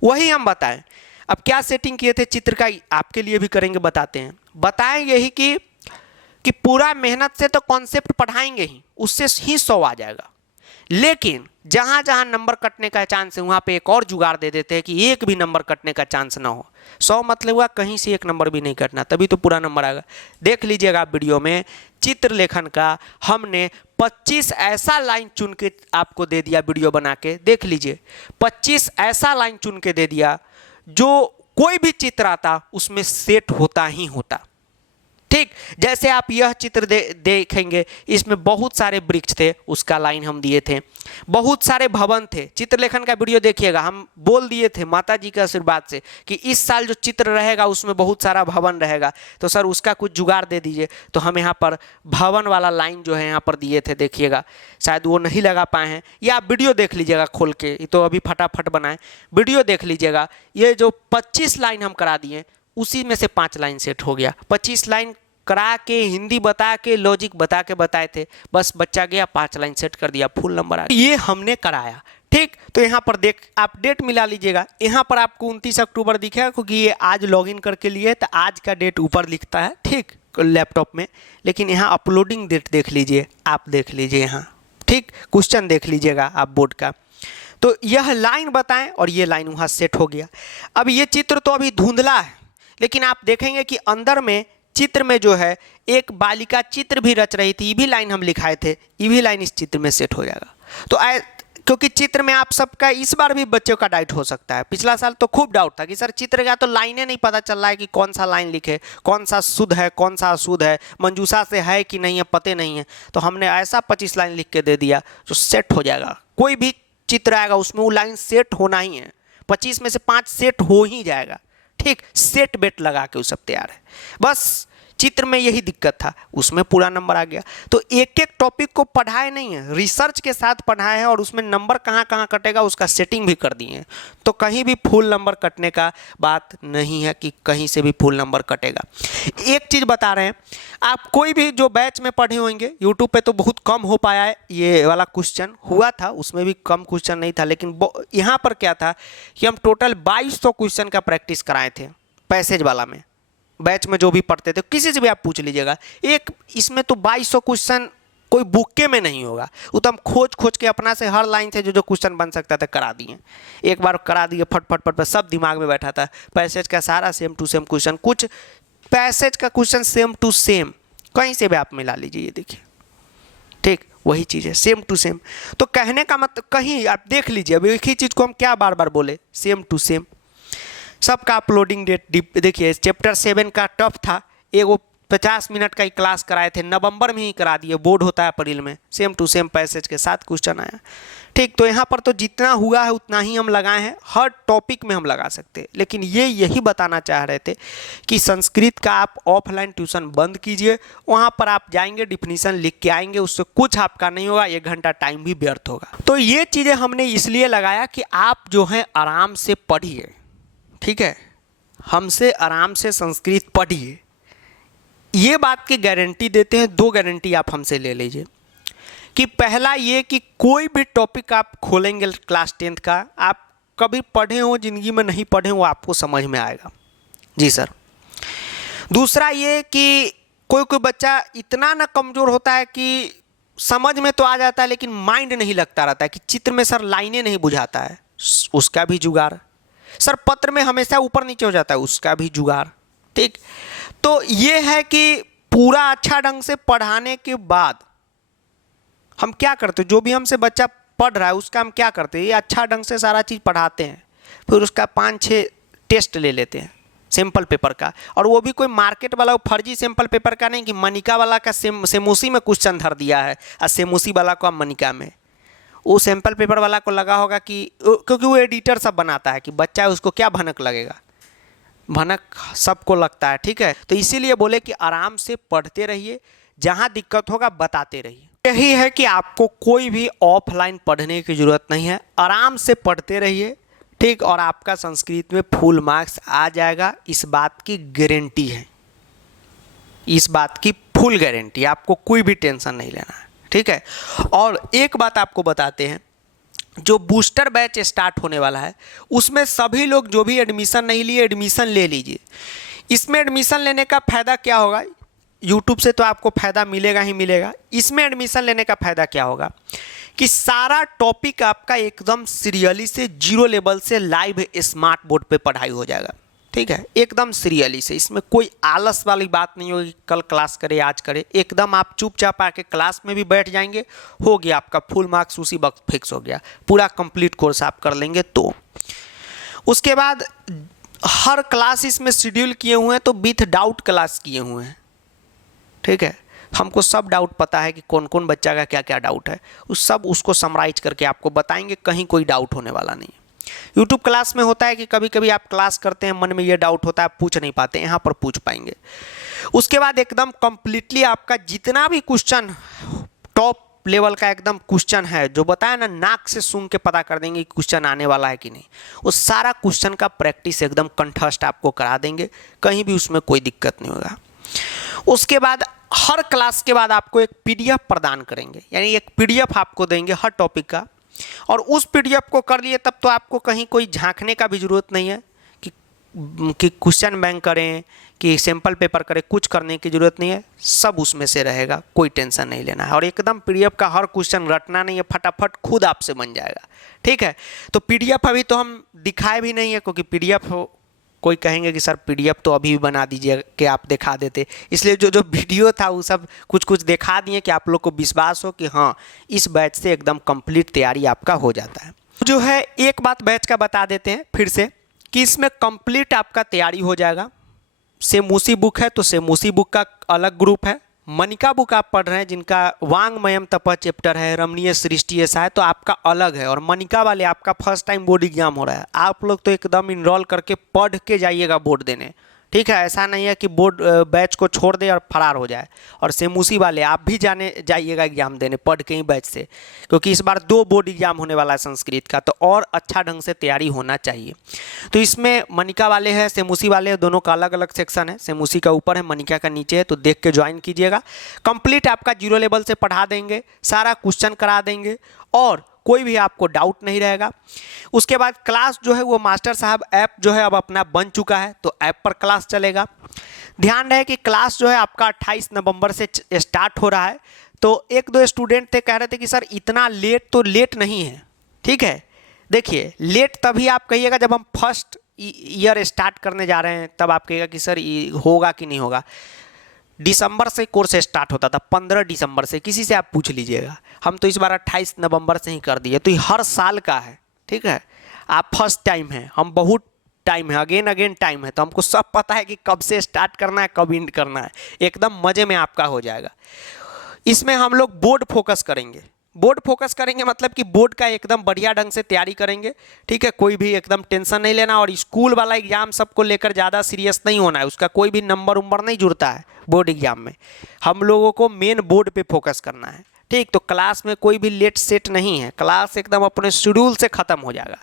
वही हम बताएं। अब क्या सेटिंग किए थे चित्र का, आपके लिए भी करेंगे, बताते हैं। बताएं यही कि पूरा मेहनत से तो कॉन्सेप्ट पढ़ाएंगे ही, उससे ही 100 आ जाएगा, लेकिन जहाँ जहाँ नंबर कटने का चांस है वहाँ पे एक और जुगाड़ दे देते हैं कि एक भी नंबर कटने का चांस ना हो। 100 मतलब हुआ कहीं से एक नंबर भी नहीं कटना, तभी तो पूरा नंबर आएगा। देख लीजिएगा आप वीडियो में, चित्रलेखन का हमने 25 ऐसा लाइन चुन के आपको दे दिया वीडियो बना के, देख लीजिए 25 ऐसा लाइन चुन के दे दिया जो कोई भी चित्र आता उसमें सेट होता ही होता। ठीक, जैसे आप यह चित्र देखेंगे, इसमें बहुत सारे वृक्ष थे, उसका लाइन हम दिए थे, बहुत सारे भवन थे। चित्रलेखन का वीडियो देखिएगा, हम बोल दिए थे माता जी के आशीर्वाद से कि इस साल जो चित्र रहेगा उसमें बहुत सारा भवन रहेगा, तो सर उसका कुछ जुगाड़ दे दीजिए। तो हम यहाँ पर भवन वाला लाइन जो है यहाँ पर दिए थे, देखिएगा, शायद वो नहीं लगा पाए हैं, या आप वीडियो देख लीजिएगा खोल के, तो अभी फटाफट बनाए, वीडियो देख लीजिएगा। ये जो 25 लाइन हम करा दिए उसी में से 5 लाइन सेट हो गया। 25 लाइन करा के, हिंदी बता के, लॉजिक बता के बताए थे, बस बच्चा गया 5 लाइन सेट कर दिया, फुल नंबर आ गया। ये हमने कराया। ठीक, तो यहाँ पर देख आप डेट मिला लीजिएगा, यहाँ पर आपको 29 अक्टूबर दिखेगा, क्योंकि ये आज लॉगिन करके लिए तो आज का डेट ऊपर लिखता है, ठीक, लैपटॉप में। लेकिन यहाँ अपलोडिंग डेट देख लीजिए, आप देख लीजिए यहाँ, ठीक, क्वेश्चन देख लीजिएगा आप बोर्ड का। तो यह लाइन बताएं और ये लाइन वहाँ सेट हो गया। अब ये चित्र तो अभी धुंधला है, लेकिन आप देखेंगे कि अंदर में चित्र में जो है एक बालिका चित्र भी रच रही थी, ये भी लाइन हम लिखाए थे, ये भी लाइन इस चित्र में सेट हो जाएगा। तो क्योंकि चित्र में आप सबका इस बार भी बच्चों का डाउट हो सकता है। पिछला साल तो खूब डाउट था कि सर चित्र का तो लाइनें नहीं पता चल रहा है कि कौन सा लाइन लिखे, कौन सा शुद्ध है, कौन सा अशुद्ध है, मंजूषा से है कि नहीं है, पते नहीं है। तो हमने ऐसा 25 लाइन लिख के दे दिया जो सेट हो जाएगा। कोई भी चित्र आएगा उसमें वो लाइन सेट होना ही है, 25 में से 5 सेट हो ही जाएगा। ठीक, सेट बेट लगा के वो सब तैयार है। बस चित्र में यही दिक्कत था, उसमें पूरा नंबर आ गया। तो एक एक टॉपिक को पढ़ाए नहीं है, रिसर्च के साथ पढ़ाए हैं, और उसमें नंबर कहाँ कहाँ कटेगा उसका सेटिंग भी कर दिए हैं। तो कहीं भी फुल नंबर कटने का बात नहीं है कि कहीं से भी फुल नंबर कटेगा। एक चीज़ बता रहे हैं, आप कोई भी जो बैच में पढ़े होंगे, यूट्यूब पे तो बहुत कम हो पाया है, ये वाला क्वेश्चन हुआ था उसमें भी कम क्वेश्चन नहीं था, लेकिन यहाँ पर क्या था कि हम टोटल 2200 क्वेश्चन का प्रैक्टिस कराए थे पैसेज वाला में। बैच में जो भी पढ़ते थे किसी से भी आप पूछ लीजिएगा, एक इसमें तो 2200 क्वेश्चन कोई बुक्के में नहीं होगा। वो तो हम खोज खोज के अपना से हर लाइन से जो जो क्वेश्चन बन सकता था करा दिए, एक बार करा दिए, फट फट फट फट, सब दिमाग में बैठा था। पैसेज का सारा सेम टू सेम क्वेश्चन, कुछ पैसेज का क्वेश्चन सेम टू सेम, कहीं से भी आप मिला लीजिए, ये देखिए, ठीक वही चीज़ है, सेम टू सेम। तो कहने का मतलब, कहीं आप देख लीजिए, अब एक ही चीज़ को हम क्या बार बार बोले, सेम टू सेम। सबका अपलोडिंग डेट देखिए, चैप्टर 7 का टफ था, एगो 50 मिनट का ही क्लास कराए थे, नवंबर में ही करा दिए, बोर्ड होता है अप्रैल में, सेम टू सेम पैसेज के साथ क्वेश्चन आया। ठीक, तो यहाँ पर तो जितना हुआ है उतना ही हम लगाए हैं, हर टॉपिक में हम लगा सकते हैं, लेकिन ये यही बताना चाह रहे थे कि संस्कृत का आप ऑफलाइन ट्यूशन बंद कीजिए, वहाँ पर आप जाएंगे, डिफिनीशन लिख के आएंगे, उससे कुछ आपका नहीं होगा, 1 घंटा टाइम भी व्यर्थ होगा। तो ये चीज़ें हमने इसलिए लगाया कि आप जो है आराम से पढ़िए, ठीक है, हमसे आराम से संस्कृत पढ़िए, ये बात की गारंटी देते हैं। 2 गारंटी आप हमसे ले लीजिए कि पहला ये कि कोई भी टॉपिक आप खोलेंगे क्लास 10 का, आप कभी पढ़े हो ज़िंदगी में, नहीं पढ़े हो, आपको समझ में आएगा। जी सर। दूसरा ये कि कोई कोई बच्चा इतना ना कमज़ोर होता है कि समझ में तो आ जाता है लेकिन माइंड नहीं लगता रहता है, कि चित्र में सर लाइनें नहीं बुझाता है, उसका भी जुगाड़। सर पत्र में हमेशा ऊपर नीचे हो जाता है, उसका भी जुगाड़। ठीक, तो ये है कि पूरा अच्छा ढंग से पढ़ाने के बाद हम क्या करते हैं, जो भी हमसे बच्चा पढ़ रहा है उसका हम क्या करते हैं, ये अच्छा ढंग से सारा चीज़ पढ़ाते हैं, फिर उसका 5-6 टेस्ट ले लेते हैं सैम्पल पेपर का, और वो भी कोई मार्केट वाला फर्जी सैम्पल पेपर का नहीं कि मनिका वाला का सेमूसी में क्वेश्चन धर दिया है और सेमूसी वाला को मनिका में। वो सैम्पल पेपर वाला को लगा होगा कि, क्योंकि वो एडिटर सब बनाता है कि बच्चा है उसको क्या भनक लगेगा, भनक सबको लगता है। ठीक है, तो इसीलिए बोले कि आराम से पढ़ते रहिए, जहाँ दिक्कत होगा बताते रहिए। यही है कि आपको कोई भी ऑफलाइन पढ़ने की ज़रूरत नहीं है, आराम से पढ़ते रहिए, ठीक, और आपका संस्कृत में फुल मार्क्स आ जाएगा, इस बात की गारंटी है, इस बात की फुल गारंटी, आपको कोई भी टेंशन नहीं लेना है। ठीक है, और एक बात आपको बताते हैं, जो बूस्टर बैच स्टार्ट होने वाला है उसमें सभी लोग जो भी एडमिशन नहीं लिए एडमिशन ले लीजिए। इसमें एडमिशन लेने का फ़ायदा क्या होगा, यूट्यूब से तो आपको फ़ायदा मिलेगा ही मिलेगा, इसमें एडमिशन लेने का फ़ायदा क्या होगा कि सारा टॉपिक आपका एकदम सीरियली से 0 लेवल से लाइव स्मार्ट बोर्ड पे पढ़ाई हो जाएगा। ठीक है, एकदम सीरियली से, इसमें कोई आलस वाली बात नहीं होगी, कल क्लास करे आज करे, एकदम आप चुपचाप आके क्लास में भी बैठ जाएंगे, हो गया आपका फुल मार्क्स उसी वक्त फिक्स हो गया, पूरा कंप्लीट कोर्स आप कर लेंगे। तो उसके बाद हर क्लास इसमें शेड्यूल किए हुए हैं, तो विथ डाउट क्लास किए हुए हैं। ठीक है, हमको सब डाउट पता है कि कौन कौन बच्चा का क्या क्या डाउट है, उस सब उसको समराइज करके आपको बताएंगे, कहीं कोई डाउट होने वाला नहीं है। यूट्यूब क्लास में होता है कि कभी कभी आप क्लास करते हैं, मन में ये डाउट होता है, आप पूछ नहीं पाते, यहाँ पर पूछ पाएंगे। उसके बाद एकदम कंप्लीटली आपका जितना भी क्वेश्चन टॉप लेवल का एकदम क्वेश्चन है, जो बताया ना, नाक से सूंघ के पता कर देंगे कि क्वेश्चन आने वाला है कि नहीं, उस सारा क्वेश्चन का प्रैक्टिस एकदम कंठस्थ आपको करा देंगे, कहीं भी उसमें कोई दिक्कत नहीं होगा। उसके बाद हर क्लास के बाद आपको एक PDF प्रदान करेंगे, यानी एक PDF आपको देंगे हर टॉपिक का, और उस PDF को कर लिए तब तो आपको कहीं कोई झांकने का भी ज़रूरत नहीं है कि क्वेश्चन बैंक करें कि सैम्पल पेपर करें, कुछ करने की ज़रूरत नहीं है, सब उसमें से रहेगा, कोई टेंशन नहीं लेना है। और एकदम PDF का हर क्वेश्चन रटना नहीं है, फटाफट खुद आपसे बन जाएगा। ठीक है, तो PDF अभी तो हम दिखाए भी नहीं है, क्योंकि PDF कोई कहेंगे कि सर PDF तो अभी भी बना दीजिए कि आप दिखा देते, इसलिए जो जो वीडियो था वो सब कुछ कुछ दिखा दिए कि आप लोग को विश्वास हो कि हाँ, इस बैच से एकदम कंप्लीट तैयारी आपका हो जाता है। जो है एक बात बैच का बता देते हैं फिर से कि इसमें कंप्लीट आपका तैयारी हो जाएगा। सेमूसी बुक है तो सेमूसी बुक का अलग ग्रुप है, मनिका बुक आप पढ़ रहे हैं जिनका वांग्मयम तप चैप्टर है, रमणीय सृष्टि ऐसा है, तो आपका अलग है। और मनिका वाले आपका फर्स्ट टाइम बोर्ड एग्जाम हो रहा है, आप लोग तो एकदम इनरोल करके पढ़ के जाइएगा बोर्ड देने। ठीक है, ऐसा नहीं है कि बोर्ड बैच को छोड़ दे और फरार हो जाए। और सेमूसी वाले आप भी जाइएगा एग्जाम देने पढ़ के ही बैच से, क्योंकि इस बार 2 बोर्ड एग्जाम होने वाला है संस्कृत का, तो और अच्छा ढंग से तैयारी होना चाहिए। तो इसमें मनिका वाले हैं, सेमूसी वाले हैं, दोनों का अलग अलग सेक्शन है, सेमूसी का ऊपर है, मनिका का नीचे है, तो देख के ज्वाइन कीजिएगा। कंप्लीट आपका 0 लेवल से पढ़ा देंगे, सारा क्वेश्चन करा देंगे और कोई भी आपको डाउट नहीं रहेगा। उसके बाद क्लास जो है वो मास्टर साहब ऐप जो है अब अपना बन चुका है, तो ऐप पर क्लास चलेगा। ध्यान रहे कि क्लास जो है आपका 28 नवंबर से स्टार्ट हो रहा है, तो एक दो स्टूडेंट थे कह रहे थे कि सर इतना लेट तो लेट नहीं है, ठीक है। देखिए लेट तभी आप कहिएगा जब हम फर्स्ट ईयर स्टार्ट करने जा रहे हैं, तब आप कहिएगा कि सर ये होगा कि नहीं होगा। दिसंबर से कोर्स स्टार्ट होता था, 15 दिसंबर से, किसी से आप पूछ लीजिएगा। हम तो इस बार 28 नवंबर से ही कर दिए, तो ये हर साल का है, ठीक है। आप फर्स्ट टाइम है, हम बहुत टाइम है, अगेन अगेन टाइम है, तो हमको सब पता है कि कब से स्टार्ट करना है, कब एंड करना है। एकदम मज़े में आपका हो जाएगा। इसमें हम लोग बोर्ड फोकस करेंगे। बोर्ड फोकस करेंगे मतलब कि बोर्ड का एकदम बढ़िया ढंग से तैयारी करेंगे, ठीक है। कोई भी एकदम टेंशन नहीं लेना, और स्कूल वाला एग्जाम सबको लेकर ज़्यादा सीरियस नहीं होना है, उसका कोई भी नंबर उम्बर नहीं जुड़ता है बोर्ड एग्जाम में। हम लोगों को मेन बोर्ड पे फोकस करना है, ठीक। तो क्लास में कोई भी लेट सेट नहीं है, क्लास एकदम अपने शेड्यूल से ख़त्म हो जाएगा।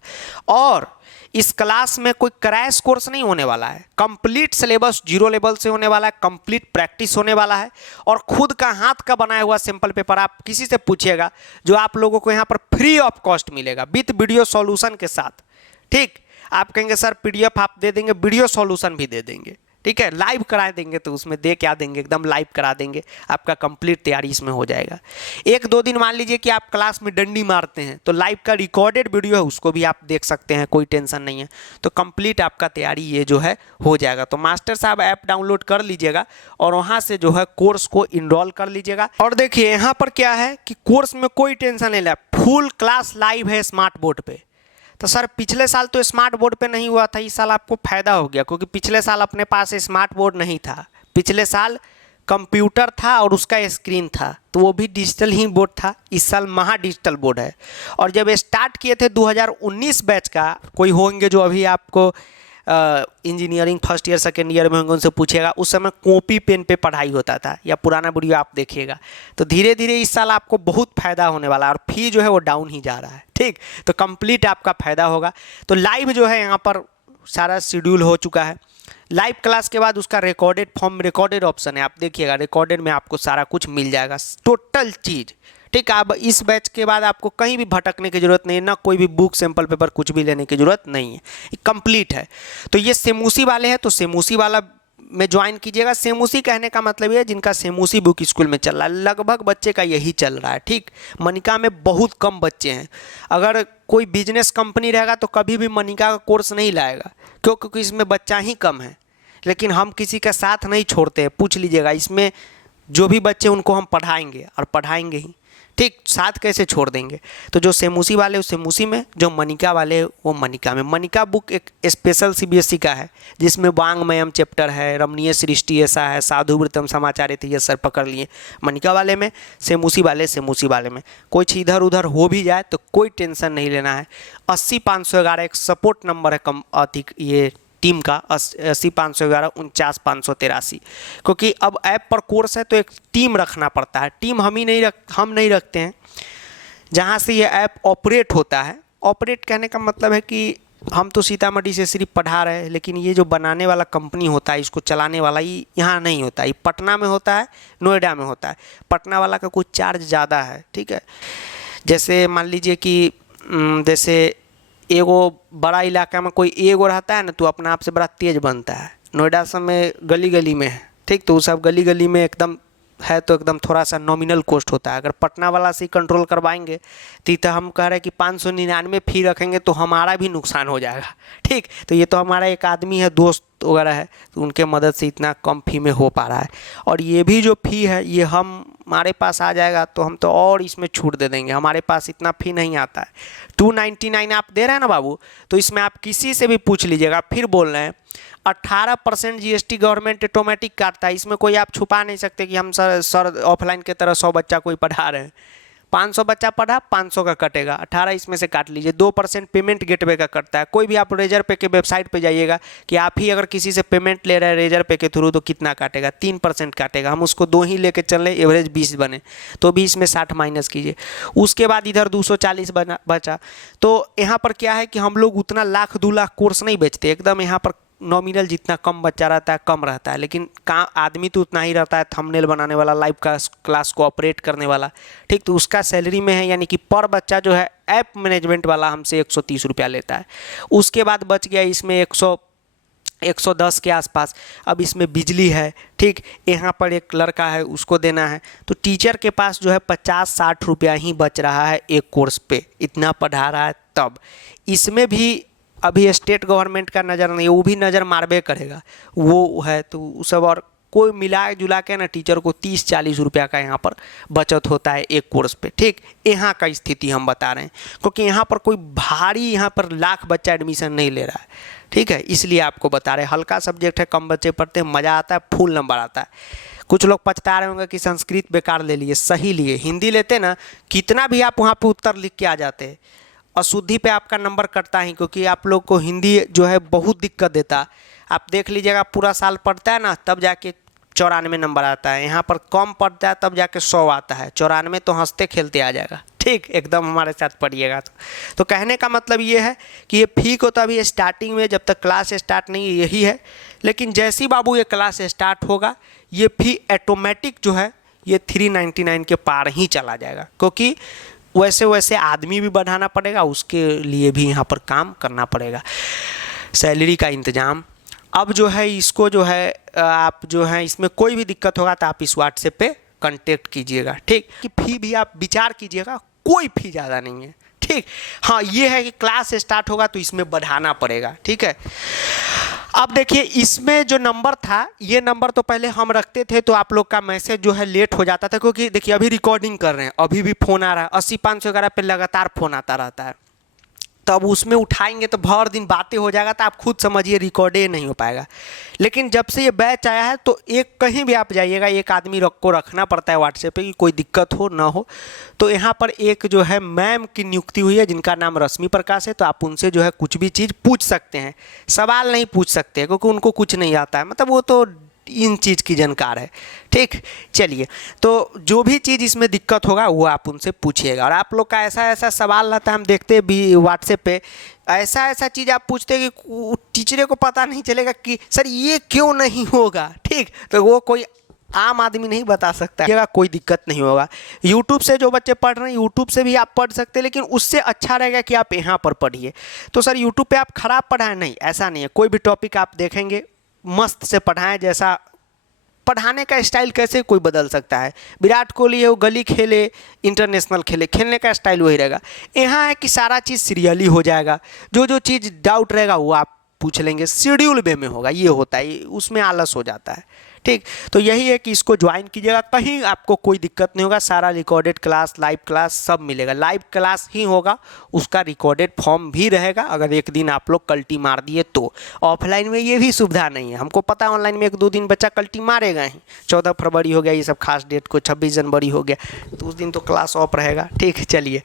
और इस क्लास में कोई क्रैश कोर्स नहीं होने वाला है, कंप्लीट सिलेबस 0 लेवल से होने वाला है, कंप्लीट प्रैक्टिस होने वाला है। और खुद का हाथ का बनाया हुआ सैंपल पेपर आप किसी से पूछिएगा, जो आप लोगों को यहाँ पर फ्री ऑफ कॉस्ट मिलेगा विथ वीडियो सॉल्यूशन के साथ, ठीक। आप कहेंगे सर पीडीएफ आप दे देंगे, वीडियो सॉल्यूशन भी दे देंगे, ठीक है। लाइव करा देंगे, तो उसमें दे क्या देंगे, एकदम लाइव करा देंगे, आपका कंप्लीट तैयारी इसमें हो जाएगा। एक दो दिन मान लीजिए कि आप क्लास में डंडी मारते हैं, तो लाइव का रिकॉर्डेड वीडियो है, उसको भी आप देख सकते हैं, कोई टेंशन नहीं है। तो कंप्लीट आपका तैयारी ये जो है हो जाएगा। तो मास्टर साहब ऐप डाउनलोड कर लीजिएगा और वहाँ से जो है कोर्स को इनरोल कर लीजिएगा। और देखिए यहाँ पर क्या है कि कोर्स में कोई टेंशन नहीं ले, फुल क्लास लाइव है स्मार्ट बोर्ड पे। तो सर पिछले साल तो स्मार्ट बोर्ड पे नहीं हुआ था, इस साल आपको फ़ायदा हो गया, क्योंकि पिछले साल अपने पास स्मार्ट बोर्ड नहीं था। पिछले साल कंप्यूटर था और उसका स्क्रीन था, तो वो भी डिजिटल ही बोर्ड था। इस साल महा डिजिटल बोर्ड है। और जब स्टार्ट किए थे 2019 बैच का, कोई होंगे जो अभी आपको engineering first year second year में होंगे, उनसे पूछिएगा, उस समय कॉपी पेन पे पढ़ाई होता था, या पुराना वीडियो आप देखिएगा। तो धीरे धीरे इस साल आपको बहुत फ़ायदा होने वाला है, और फी जो है वो डाउन ही जा रहा है, ठीक। तो कंप्लीट आपका फ़ायदा होगा। तो लाइव जो है यहाँ पर सारा शेड्यूल हो चुका है। लाइव क्लास के बाद उसका रिकॉर्डेड फॉर्म, रिकॉर्डेड ऑप्शन है, आप देखिएगा रिकॉर्डेड में आपको सारा कुछ मिल जाएगा, टोटल चीज़, ठीक। अब इस बैच के बाद आपको कहीं भी भटकने की ज़रूरत नहीं है, ना कोई भी बुक सैंपल पेपर कुछ भी लेने की ज़रूरत नहीं है, कंप्लीट है। तो ये सेमूसी वाले हैं, तो सेमूसी वाला में ज्वाइन कीजिएगा। सेमूसी कहने का मतलब ये है जिनका सेमूसी बुक स्कूल में चल रहा है, लगभग बच्चे का यही चल रहा है, ठीक। मनिका में बहुत कम बच्चे हैं। अगर कोई बिजनेस कंपनी रहेगा तो कभी भी मनिका का कोर्स नहीं लाएगा, क्योंकि इसमें बच्चा ही कम है। लेकिन हम किसी का साथ नहीं छोड़ते हैं, पूछ लीजिएगा, इसमें जो भी बच्चे उनको हम पढ़ाएंगे और पढ़ाएंगे ही, ठीक। साथ कैसे छोड़ देंगे। तो जो सेमूसी वाले वो सेमूसी में, जो मनिका वाले वो मनिका में। मनिका बुक एक स्पेशल सीबीएसई का है, जिसमें वांग्मयम चैप्टर है, रमणीय सृष्टि ऐसा है, साधुव्रतम समाचार थे, ये सर पकड़ लिए मनिका वाले में। सेमूसी वाले में कुछ इधर उधर हो भी जाए तो कोई टेंशन नहीं लेना है। 80-511 एक सपोर्ट नंबर है कम अधिक ये टीम का, 80-511 49-583। क्योंकि अब ऐप पर कोर्स है तो एक टीम रखना पड़ता है। टीम हम नहीं रखते हैं, जहाँ से ये ऐप ऑपरेट होता है। ऑपरेट कहने का मतलब है कि हम तो सीतामढ़ी से सिर्फ पढ़ा रहे हैं, लेकिन ये जो बनाने वाला कंपनी होता है, इसको चलाने वाला, ये यहाँ नहीं होता, ये पटना में होता है, नोएडा में होता है। पटना वाला का कुछ चार्ज ज़्यादा है, ठीक है। जैसे मान लीजिए कि जैसे एगो बड़ा इलाका में कोई एगो रहता है ना, तो अपने आप से बड़ा तेज बनता है। नोएडा सब में गली गली में है, ठीक। तो सब गली गली में एकदम है, तो एकदम थोड़ा सा नॉमिनल कॉस्ट होता है। अगर पटना वाला से कंट्रोल करवाएंगे तो हम कह रहे हैं कि 599 फी रखेंगे तो हमारा भी नुकसान हो जाएगा, ठीक। तो ये तो हमारा एक आदमी है, दोस्त वगैरह है, तो उनके मदद से इतना कम फी में हो पा रहा है। और ये भी जो फ़ी है ये हमारे पास आ जाएगा तो हम तो और इसमें छूट दे देंगे। हमारे पास इतना फ़ी नहीं आता है। 299 आप दे रहे हैं ना बाबू, तो इसमें आप किसी से भी पूछ लीजिएगा। फिर बोल रहे हैं 18% जीएसटी गवर्नमेंट ऑटोमेटिक काटता है। इसमें कोई आप छुपा नहीं सकते कि हम सर ऑफलाइन की तरह 100 बच्चा कोई पढ़ा रहे हैं। 500 बच्चा पढ़ा, 500 का कटेगा, 18 इसमें से काट लीजिए। 2% पेमेंट गेटवे का कटता है। कोई भी आप रेजर पे के वेबसाइट पे जाइएगा कि आप ही अगर किसी से पेमेंट ले रहे हैं रेजर पे के थ्रू, तो कितना काटेगा, 3% काटेगा। हम उसको 2 ही लेके चल रहे, एवरेज 20 बने, तो भी इसमें 60 माइनस कीजिए। उसके बाद इधर 240 बचा। तो यहाँ पर क्या है कि हम लोग उतना 1,00,000 2 लाख कोर्स नहीं बेचते। एकदम यहाँ पर नॉमिनल जितना कम बच्चा रहता है कम रहता है, लेकिन आदमी तो उतना ही रहता है, थंबनेल बनाने वाला, लाइव क्लास को ऑपरेट करने वाला, ठीक। तो उसका सैलरी में है, यानी कि पर बच्चा जो है ऐप मैनेजमेंट वाला हमसे 130 रुपया लेता है। उसके बाद बच गया इसमें 110 के आसपास। अब इसमें बिजली है, ठीक, यहाँ पर एक लड़का है उसको देना है, तो टीचर के पास जो है 50-60 रुपया ही बच रहा है एक कोर्स पे, इतना पढ़ा रहा है। तब इसमें भी अभी स्टेट गवर्नमेंट का नज़र नहीं है, वो भी नज़र मारबे करेगा, वो है तो सब। और कोई मिला जुला के ना टीचर को 30-40 रुपया का यहाँ पर बचत होता है एक कोर्स पे, ठीक। यहाँ का स्थिति हम बता रहे हैं, क्योंकि यहाँ पर कोई भारी यहाँ पर लाख बच्चा एडमिशन नहीं ले रहा है, ठीक है, इसलिए आपको बता रहे हैं। हल्का सब्जेक्ट है, कम बच्चे पढ़ते हैं, मज़ा आता है, फुल नंबर आता है। कुछ लोग पछता रहे होंगे कि संस्कृत बेकार ले लिए, सही लिए। हिंदी लेते ना, कितना भी आप वहाँ पे उत्तर लिख के आ जाते, अशुद्धि पे आपका नंबर कटता ही, क्योंकि आप लोग को हिंदी जो है बहुत दिक्कत देता। आप देख लीजिएगा, पूरा साल पढ़ता है ना, तब जाके 94 नंबर आता है। यहाँ पर कम पढ़ता है तब जाके 100 आता है, 94 तो हंसते खेलते आ जाएगा, ठीक। एकदम हमारे साथ पढ़िएगा। तो कहने का मतलब ये है कि ये फी को तो अभी स्टार्टिंग में, जब तक क्लास स्टार्ट नहीं यही है, लेकिन जैसे ही बाबू ये क्लास स्टार्ट होगा, ये फी ऑटोमेटिक जो है ये 399 के पार ही चला जाएगा, क्योंकि वैसे वैसे आदमी भी बढ़ाना पड़ेगा, उसके लिए भी यहाँ पर काम करना पड़ेगा, सैलरी का इंतज़ाम। अब जो है इसको जो है आप जो है इसमें कोई भी दिक्कत होगा तो आप इस व्हाट्सएप पे कांटेक्ट कीजिएगा, ठीक। कि फ़ी भी आप विचार कीजिएगा, कोई फ़ी ज़्यादा नहीं है, ठीक। हाँ, ये है कि क्लास स्टार्ट होगा तो इसमें बढ़ाना पड़ेगा, ठीक है। अब देखिए, इसमें जो नंबर था, ये नंबर तो पहले हम रखते थे, तो आप लोग का मैसेज जो है लेट हो जाता था, क्योंकि देखिए अभी रिकॉर्डिंग कर रहे हैं, अभी भी फ़ोन आ रहा है, 80-511 पे लगातार फ़ोन आता रहता है। तो अब उसमें उठाएंगे तो भर दिन बातें हो जाएगा, तो आप खुद समझिए रिकॉर्डे नहीं हो पाएगा। लेकिन जब से ये बैच आया है, तो एक कहीं भी आप जाइएगा, एक आदमी को रखना पड़ता है व्हाट्सएप पे कि कोई दिक्कत हो ना हो। तो यहाँ पर एक जो है मैम की नियुक्ति हुई है, जिनका नाम रश्मि प्रकाश है, तो आप उनसे जो है कुछ भी चीज़ पूछ सकते हैं, सवाल नहीं पूछ सकते क्योंकि उनको कुछ नहीं आता है, मतलब वो तो इन चीज़ की जानकार है, ठीक। चलिए, तो जो भी चीज़ इसमें दिक्कत होगा वो आप उनसे पूछिएगा। और आप लोग का ऐसा ऐसा सवाल रहता है, हम देखते भी व्हाट्सएप पे, ऐसा ऐसा चीज़ आप पूछते हैं कि टीचरे को पता नहीं चलेगा कि सर ये क्यों नहीं होगा, ठीक। तो वो कोई आम आदमी नहीं बता सकता है, कोई दिक्कत नहीं होगा। यूट्यूब से जो बच्चे पढ़ रहे हैं, यूट्यूब से भी आप पढ़ सकते हैं, लेकिन उससे अच्छा रहेगा कि आप यहाँ पर पढ़िए। तो सर यूट्यूब पे आप ख़राब पढ़ाएं, नहीं, ऐसा नहीं है। कोई भी टॉपिक आप देखेंगे, मस्त से पढ़ाएं, जैसा पढ़ाने का स्टाइल कैसे कोई बदल सकता है। विराट कोहली है, वो गली खेले, इंटरनेशनल खेले, खेलने का स्टाइल वही रहेगा। यहाँ है कि सारा चीज़ सीरियली हो जाएगा, जो जो चीज़ डाउट रहेगा वो आप पूछ लेंगे, शेड्यूल वे में होगा, ये होता है, उसमें आलस हो जाता है, ठीक। तो यही है कि इसको ज्वाइन कीजिएगा, कहीं आपको कोई दिक्कत नहीं होगा, सारा रिकॉर्डेड क्लास, लाइव क्लास सब मिलेगा। लाइव क्लास ही होगा, उसका रिकॉर्डेड फॉर्म भी रहेगा, अगर एक दिन आप लोग कल्टी मार दिए तो। ऑफलाइन में ये भी सुविधा नहीं है, हमको पता है ऑनलाइन में 1-2 दिन बच्चा कल्टी मारेगा ही। 14 फरवरी हो गया, ये सब खास डेट को, 26 जनवरी हो गया, तो उस दिन तो क्लास ऑफ रहेगा, ठीक। चलिए,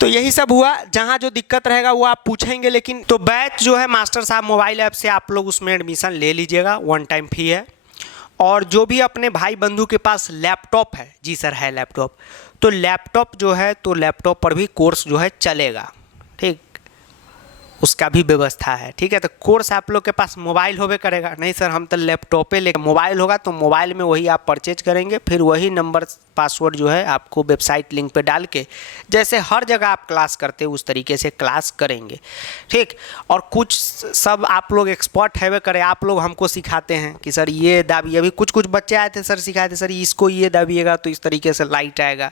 तो यही सब हुआ, जहाँ जो दिक्कत रहेगा वो आप पूछेंगे। लेकिन तो बैच जो है मास्टर साहब मोबाइल ऐप से आप लोग उसमें एडमिशन ले लीजिएगा, 1 टाइम फी है। और जो भी अपने भाई बंधु के पास लैपटॉप है, जी सर है लैपटॉप, तो लैपटॉप जो है, तो लैपटॉप पर भी कोर्स जो है चलेगा, ठीक, उसका भी व्यवस्था है, ठीक है। तो कोर्स आप लोग के पास मोबाइल होवे करेगा, नहीं सर हम तो लैपटॉपे ले, मोबाइल होगा तो मोबाइल में वही आप परचेज करेंगे, फिर वही नंबर पासवर्ड जो है आपको वेबसाइट लिंक पे डाल के, जैसे हर जगह आप क्लास करते हैं उस तरीके से क्लास करेंगे, ठीक। और कुछ सब आप लोग एक्सपर्ट है करे, आप लोग हमको सिखाते हैं कि सर ये दाबिए, अभी कुछ कुछ बच्चे आए थे सर सिखाए थे, सर इसको ये दाबिएगा तो इस तरीके से लाइट आएगा।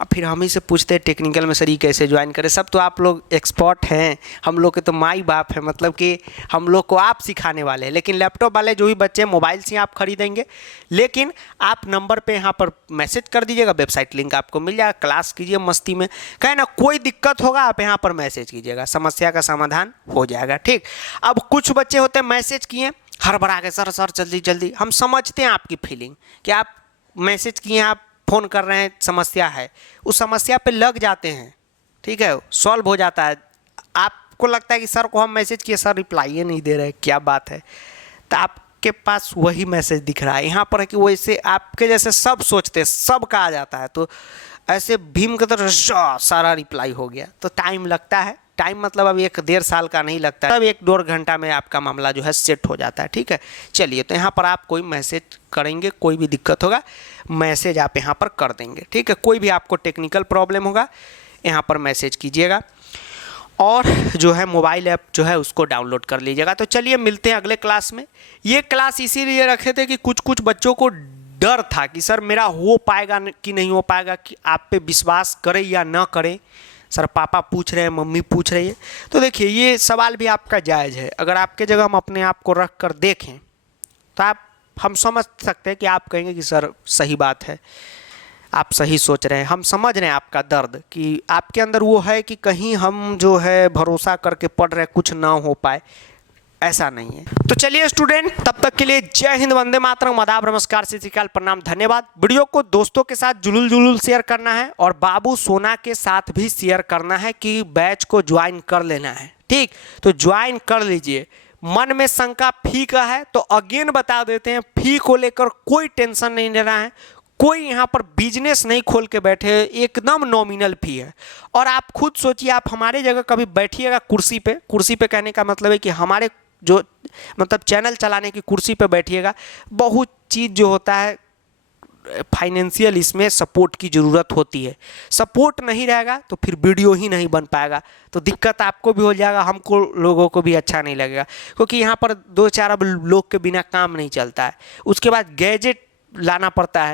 अब फिर हम ही से पूछते हैं टेक्निकल में, सर ये कैसे ज्वाइन करें। सब तो आप लोग एक्सपर्ट हैं, हम लोग के तो माई बाप है, मतलब कि हम लोग को आप सिखाने वाले हैं। लेकिन लैपटॉप वाले जो भी बच्चे मोबाइल से आप खरीदेंगे, लेकिन आप नंबर पे यहाँ पर मैसेज कर दीजिएगा, वेबसाइट लिंक आपको मिल जाएगा, क्लास कीजिए मस्ती में, कहे ना कोई दिक्कत होगा आप यहाँ पर मैसेज कीजिएगा, समस्या का समाधान हो जाएगा, ठीक। अब कुछ बच्चे होते हैं मैसेज किए हड़बड़ा के, सर सर जल्दी जल्दी, हम समझते हैं आपकी फीलिंग कि आप मैसेज किए, आप फ़ोन कर रहे हैं, समस्या है, उस समस्या पे लग जाते हैं, ठीक है, सॉल्व हो जाता है। आपको लगता है कि सर को हम मैसेज किए, सर रिप्लाई नहीं दे रहे, क्या बात है, तो आपके पास वही मैसेज दिख रहा है। यहाँ पर है कि वैसे आपके जैसे सब सोचते हैं, सब कहा जाता है, तो ऐसे भीम की तरह सारा रिप्लाई हो गया, तो टाइम लगता है। टाइम मतलब अब 1-1.5 साल का नहीं लगता है, तब 1-1.5 घंटा में आपका मामला जो है सेट हो जाता है, ठीक है। चलिए, तो यहाँ पर आप कोई मैसेज करेंगे, कोई भी दिक्कत होगा मैसेज आप यहाँ पर कर देंगे, ठीक है। कोई भी आपको टेक्निकल प्रॉब्लम होगा यहाँ पर मैसेज कीजिएगा। और जो है मोबाइल ऐप जो है उसको डाउनलोड कर लीजिएगा। तो चलिए मिलते हैं अगले क्लास में। ये क्लास इसीलिए रखे थे कि कुछ कुछ बच्चों को डर था कि सर मेरा हो पाएगा कि नहीं हो पाएगा, कि आप पे विश्वास करें या ना करें। सर पापा पूछ रहे हैं, मम्मी पूछ रही है। तो देखिए ये सवाल भी आपका जायज़ है। अगर आपके जगह हम अपने आप को रख कर देखें तो हम समझ सकते हैं कि आप कहेंगे कि सर सही बात है, आप सही सोच रहे हैं, हम समझ रहे हैं आपका दर्द, कि आपके अंदर वो है कि कहीं हम जो है भरोसा करके पढ़ रहे कुछ ना हो पाए। ऐसा नहीं है। तो चलिए स्टूडेंट, तब तक के लिए जय हिंद, वंदे मातरम, आदाब, नमस्कार, सत श्री अकाल, प्रणाम, धन्यवाद। वीडियो को दोस्तों के साथ जुलूल जुलूल शेयर करना है और बाबू सोना के साथ भी शेयर करना है कि बैच को ज्वाइन कर लेना है। ठीक, तो ज्वाइन कर लीजिए। मन में शंका फी का है तो अगेन बता देते हैं, फी को लेकर कोई टेंशन नहीं लेना है। कोई यहाँ पर बिजनेस नहीं खोल के बैठे, एकदम नॉमिनल फी है। और आप खुद सोचिए, आप हमारे जगह कभी बैठिएगा कुर्सी पे कहने का मतलब है कि हमारे जो मतलब चैनल चलाने की कुर्सी पे बैठिएगा, बहुत चीज़ जो होता है फाइनेंशियल, इसमें सपोर्ट की ज़रूरत होती है। सपोर्ट नहीं रहेगा तो फिर वीडियो ही नहीं बन पाएगा, तो दिक्कत आपको भी हो जाएगा, हमको लोगों को भी अच्छा नहीं लगेगा। क्योंकि यहाँ पर 2-4 अब लोग के बिना काम नहीं चलता है। उसके बाद गैजेट लाना पड़ता है,